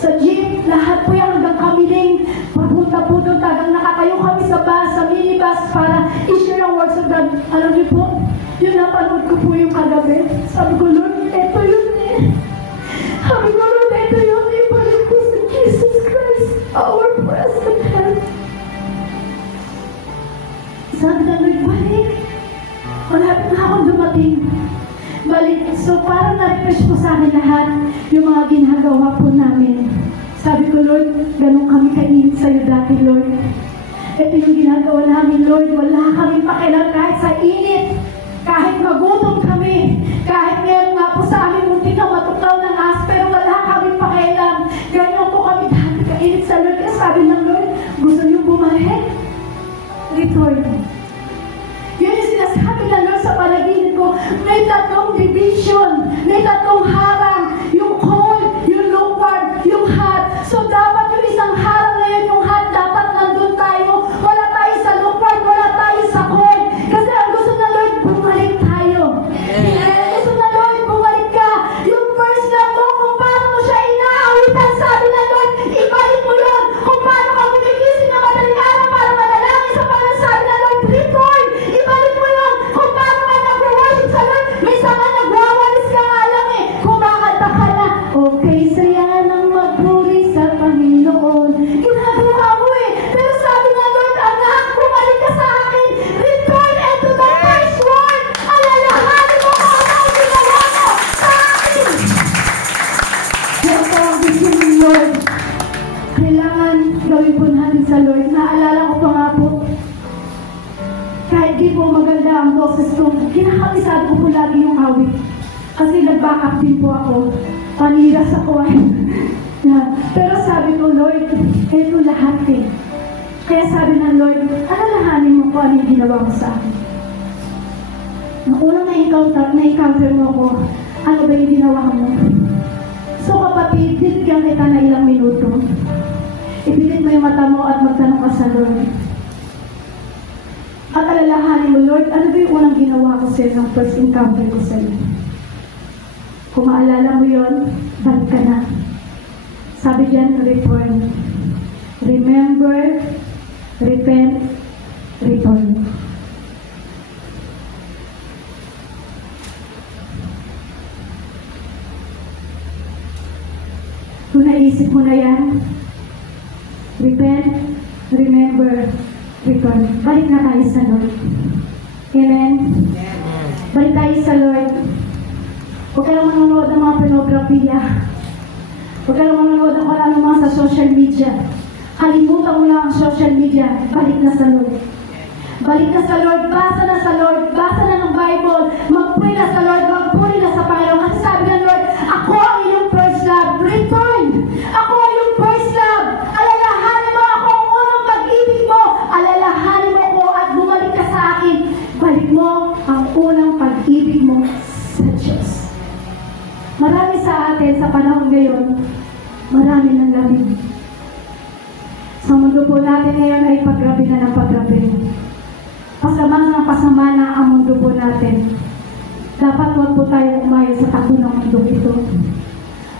sa jeep, lahat po yung hanggang Kamiling. Papunta po doon, tagang nakatayo kami sa bus, sa minibus para i-share ang words of God. Alam niyo po, yung napanood ko po yung kagabi. Sabi ko, Lord, eto yun eh. Sabi ko, Lord, eto yun eh. Balik ko sa Jesus Christ, our present help. Sabi na, Lord, balik. Malapit na akong dumating. Balik. So, parang na-refresh po sa akin lahat yung mga ginagawa po namin. Sabi ko, Lord, ganun kami kainit sa'yo dati, Lord. Ito yung ginagawa namin, Lord. Wala kaming pakialam kahit sa init. Kahit magutom kami. Kahit ngayon nga po sa amin muntik na matuklaw ng as, pero wala kaming pakialam. Ganun po kami dati kainit sa Lord. Kaya sabi ng Lord, gusto niyo bumalik? Return. Yun yung sinasabi ng Lord sa panaginip ko. May tatlong division. May tatlong harang. Yung cold, yung lukewarm, yung hot. So dapat yung isang harang ngayon, yung hot, dapat nandun tayo. Wala tayo sa lukewarm, wala tayo sa cold. Kasi ang gusto ng Lord, bumalik tayo. Ang gusto ng Lord, bumalik ka. Yung first love mo, kung paano mo siya inaawitan, sabi ng Lord, ibalik mo yun. Kung paano ka gumigising na madaling araw para manalangin sa sabi ng Lord, return. Ibalik mo yun. Kung paano ka nag-worship sa Lord, may sama nagwawalis ka nga lang eh. Kumakanta ka na, okay, saya nang magpuri sa Panginoon. Ginagawa mo eh. Pero sabi ng Lord, anak, bumalik ka sa akin. Return into the first word. Alalahanin mo kung ano ang ginawa mo sa akin. Kaya po ang gusto ng Lord. Kailangan gawin po natin sa Lord. Naalala ko pa nga po, kahit di po maganda ang boses ko, kinakabisado ko po lagi yung awit. Kasi nag-back up din po ako. Paniras ako ay. Pero sabi ko, Lord, ito lahat eh. Kaya sabi ng Lord, alalahanin mo kung ano yung ginawa mo sa akin. Nung unang na-encounter mo ko, ano ba yung ginawa mo? So kapatid, bigyan kita na ilang minuto. Ipilit mo yung mata mo at magtanong ka sa Lord. At alalahanin mo, Lord, ano ba yung unang ginawa ko sa'yo ng first encounter ko sa'yo? Kung maalala mo yun, balik ka na. Sabi dyan, return. Remember, repent, return. Kung naisip mo na yan, repent, remember, return. Balik na tayo sa Lord. Amen? Balik tayo sa Lord. Huwag ka lang manonood ng mga pornografiya. Huwag ka lang manonood ng kung ano mga sa social media. Kalimutan mo lang ang social media. Balik na sa Lord. Balik na sa Lord. Basa na sa Lord. Basa na ng Bible. Mag-pray na sa Lord. Mag-pray na sa Panginoon. Kasi sabi ng Lord, ako ang iyong first love. Return. Ako ang iyong first love. Alalahanin mo ako ang unang pag-ibig mo. Alalahanin mo ko at bumalik ka sa akin. Balik mo ang unang pag-ibig mo sa Diyos. Marami sa atin sa panahon ngayon, marami ng lamig. Sa mundo po natin ngayon ay pagrabi na ng pagrabi. Pasama ng pasama na ang mundo po natin. Dapat huwag po tayo umayo sa takbo ng mundo ito.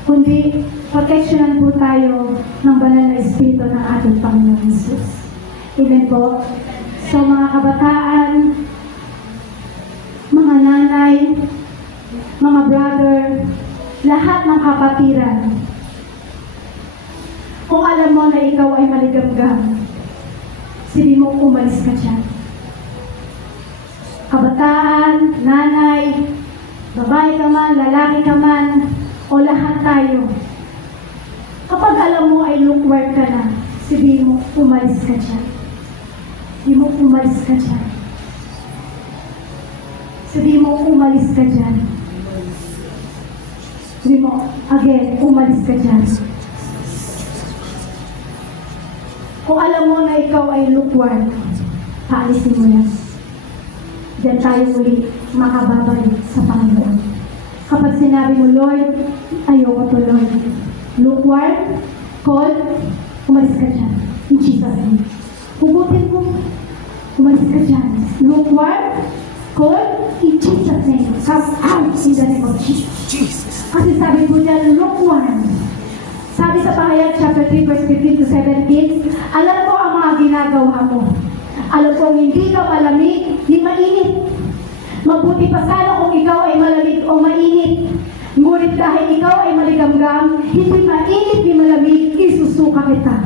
Kundi, protectionan po tayo ng banal na espiritu ng ating Panginoon Jesus. Amen po. So mga kabataan, mga nanay, mga brother, lahat ng kapatiran, kung alam mo na ikaw ay maligamgam, sabi mo, umalis ka dyan. Kabataan, nanay, babae ka man, lalaki ka man, o lahat tayo. Kapag alam mo ay lukewarm ka na, sabi mo, umalis ka dyan. Sabi mo, umalis ka dyan. Sabi mo, umalis ka dyan. Sabi mo, again, umalis ka dyan. Kung alam mo na ikaw ay lukewarm, paalisin mo yan. Diyan tayo muli makababalik sa Panginoon. Kapag sinabi mo, Lord, ayoko to, Lord. Lukewarm, cold, umalis ka dyan. In Jesus' name. Hugutin mo. Umalis ka dyan. Lukewarm, cold, in Jesus' name. Come out in the name of Jesus. Jesus. Kasi sabi po dyan, lukewarm. Sabi sa Pahayag chapter 3 verse 15 to 17, alam ko ang mga ginagawa mo. Alam kong hindi ka malamig, ni mainit. Mabuti pa sana kung ikaw ay malamig o mainit. Ngunit dahil ikaw ay maligamgam, hindi mainit ni malamig, isusuka kita.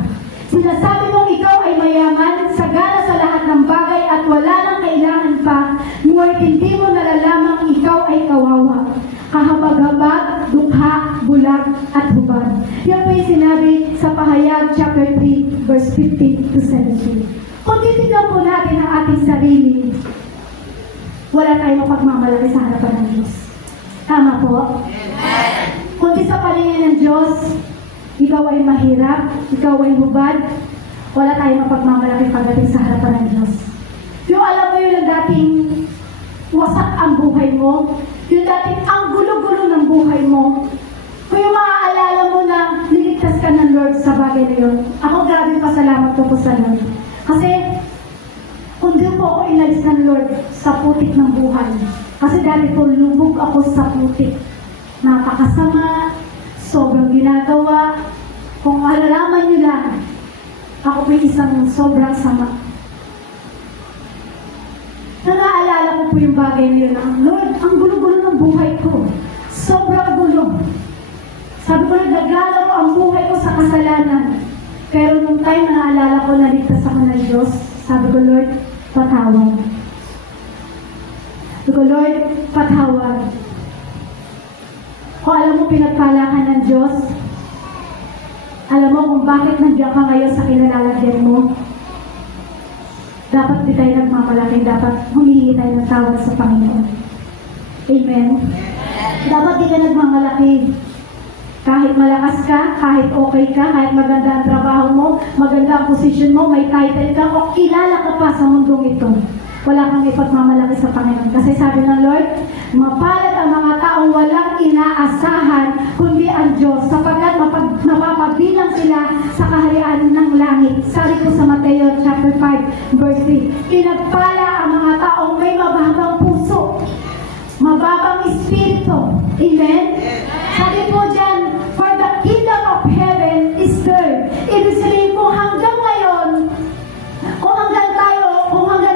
Sinasabi mong ikaw ay mayaman, sagana sa lahat ng bagay at wala nang kailangan pa, ngunit hindi mo nalalamang ikaw ay kawawa. Kahabag-habag, dukha, bulag, at hubad. Yan po yung sinabi sa Pahayag chapter 3 verse 15 to 17. Kung titignan po natin ang ating sarili, wala tayong mapagmamalaki sa harapan ng Diyos. Tama po? Amen. Kung di sa paningin ng Diyos, ikaw ay mahirap, ikaw ay hubad, wala tayong mapagmamalaki pagdating sa harapan ng Diyos. Yung alam mo yung dating wasak ang buhay mo, yung dating ang gulo-gulo ng buhay mo, kung yung maaalala mo na niligtas ka ng Lord sa bagay na yun, ako grabe pasalamat po sa Lord. Kasi, kung di po ako inalis ng Lord sa putik ng buhay, kasi dati po lubog ako sa putik, napakasama, sobrang ginagawa, kung malalaman nyo lang, ako po isang sobrang sama. Naalala ko po yung bagay na yun, Lord, ang gulo-gulo ng buhay ko. Sobrang gulo. Sabi ko, naglalaro ang buhay ko sa kasalanan. Pero nung time na naalala ko, naligtas ako ng Diyos, sabi ko, Lord, patawad. Sabi ko, Lord, patawad. Kung alam mo, pinagpala ka ng Diyos, alam mo kung bakit nandiyan ka ngayon sa kinalalagyan mo, dapat di tayo nagmamalaki, dapat humihingi tayo ng tawad sa Panginoon. Amen? Dapat di ka nagmamalaki. Kahit malakas ka, kahit okay ka, kahit maganda ang trabaho mo, maganda ang posisyon mo, may title ka, o kilala ka pa sa mundong ito, wala kang ipagmamalaki sa Panginoon. Kasi sabi ng Lord, mapalad ang mga taong walang inaasahan, kundi ang Diyos, sapagkat mapapabilang sila sa kaharian ng langit. Sabi ko sa Mateo chapter 5, verse 3, pinagpala ang mga taong may mababang puso, mababang espiritu. Amen? Sabi po dyan, for the kingdom of heaven is third. Ibig sabihin po, hanggang ngayon, kung hanggang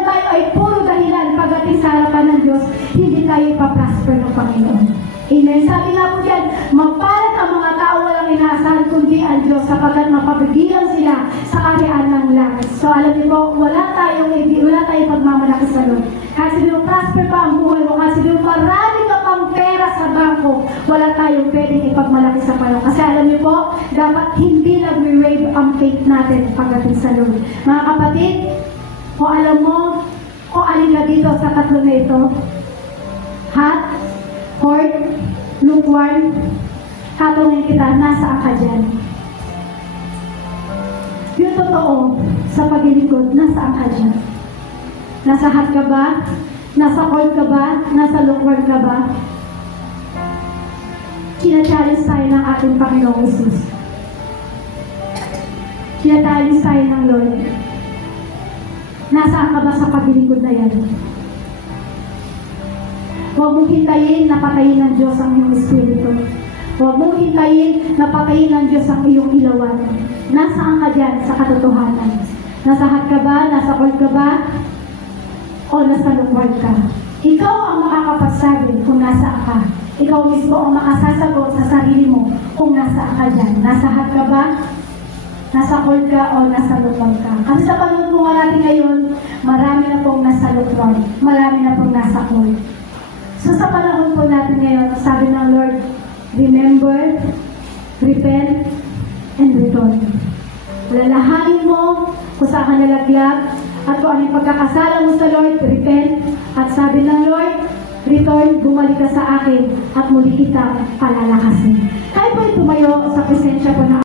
tayo ay puro dahilan pagdating sa harapan ng Diyos, hindi tayo ipaprosper ng Panginoon. Amen? Sabi nga po dyan, mapalad ang mga tao walang inaasahan kundi ang Diyos, sapagkat mapabigilan sila sa kaharian ng langit. So alam niyo po, wala tayong pagmamalaki sa Lord. Kasi sabi mo, prosper pa ang buhay mo. Kasi sabi mo, marami ka pang pera sa bangko. Wala tayong pwedeng ipagmalaki sa Panginoon. Kasi alam niyo po, dapat hindi nag-wave ang faith natin pagdating sa Lord. Mga kapatid, kung alam mo, kung alin ka dito sa tatlo na ito, hot, cold, lukewarm, tatanungin kita, nasaan ka dyan? Yung totoo, sa paglilingkod, nasaan ka dyan? Nasa hot ka ba? Nasa cold ka ba? Nasa lukewarm ka ba? Kina-challenge tayo ng ating Panginoong Jesus. Kina-challenge tayo ng Lord. Nasaan ka ba sa paglilingkod na yan? Huwag mong hintayin na patayin ng Diyos ang iyong espiritu. Huwag mong hintayin na patayin ng Diyos ang iyong ilawan. Nasaan ka dyan sa katotohanan? Nasa hot ka ba? Nasa cold ka ba? O nasa lukewarm ka? Ikaw ang makakapagsabi kung nasaan ka. Ikaw mismo ang makasasagot sa sarili mo kung nasaan ka dyan. Nasa hot ka ba? Nasa cold ka o nasa lukewarm ka? Kasi sa panahon po natin ngayon, marami na pong nasa lukewarm. Marami na pong nasa cold. So sa panahon po natin ngayon, sabi ng Lord, remember, repent, and return. Lalahanin mo kung saan ka nalaglag at kung ano yung pagkakasala mo sa Lord, repent. At sabi ng Lord, return, bumalik ka sa akin at muli kita palalakasin. Tayo po tumayo sa presensya po na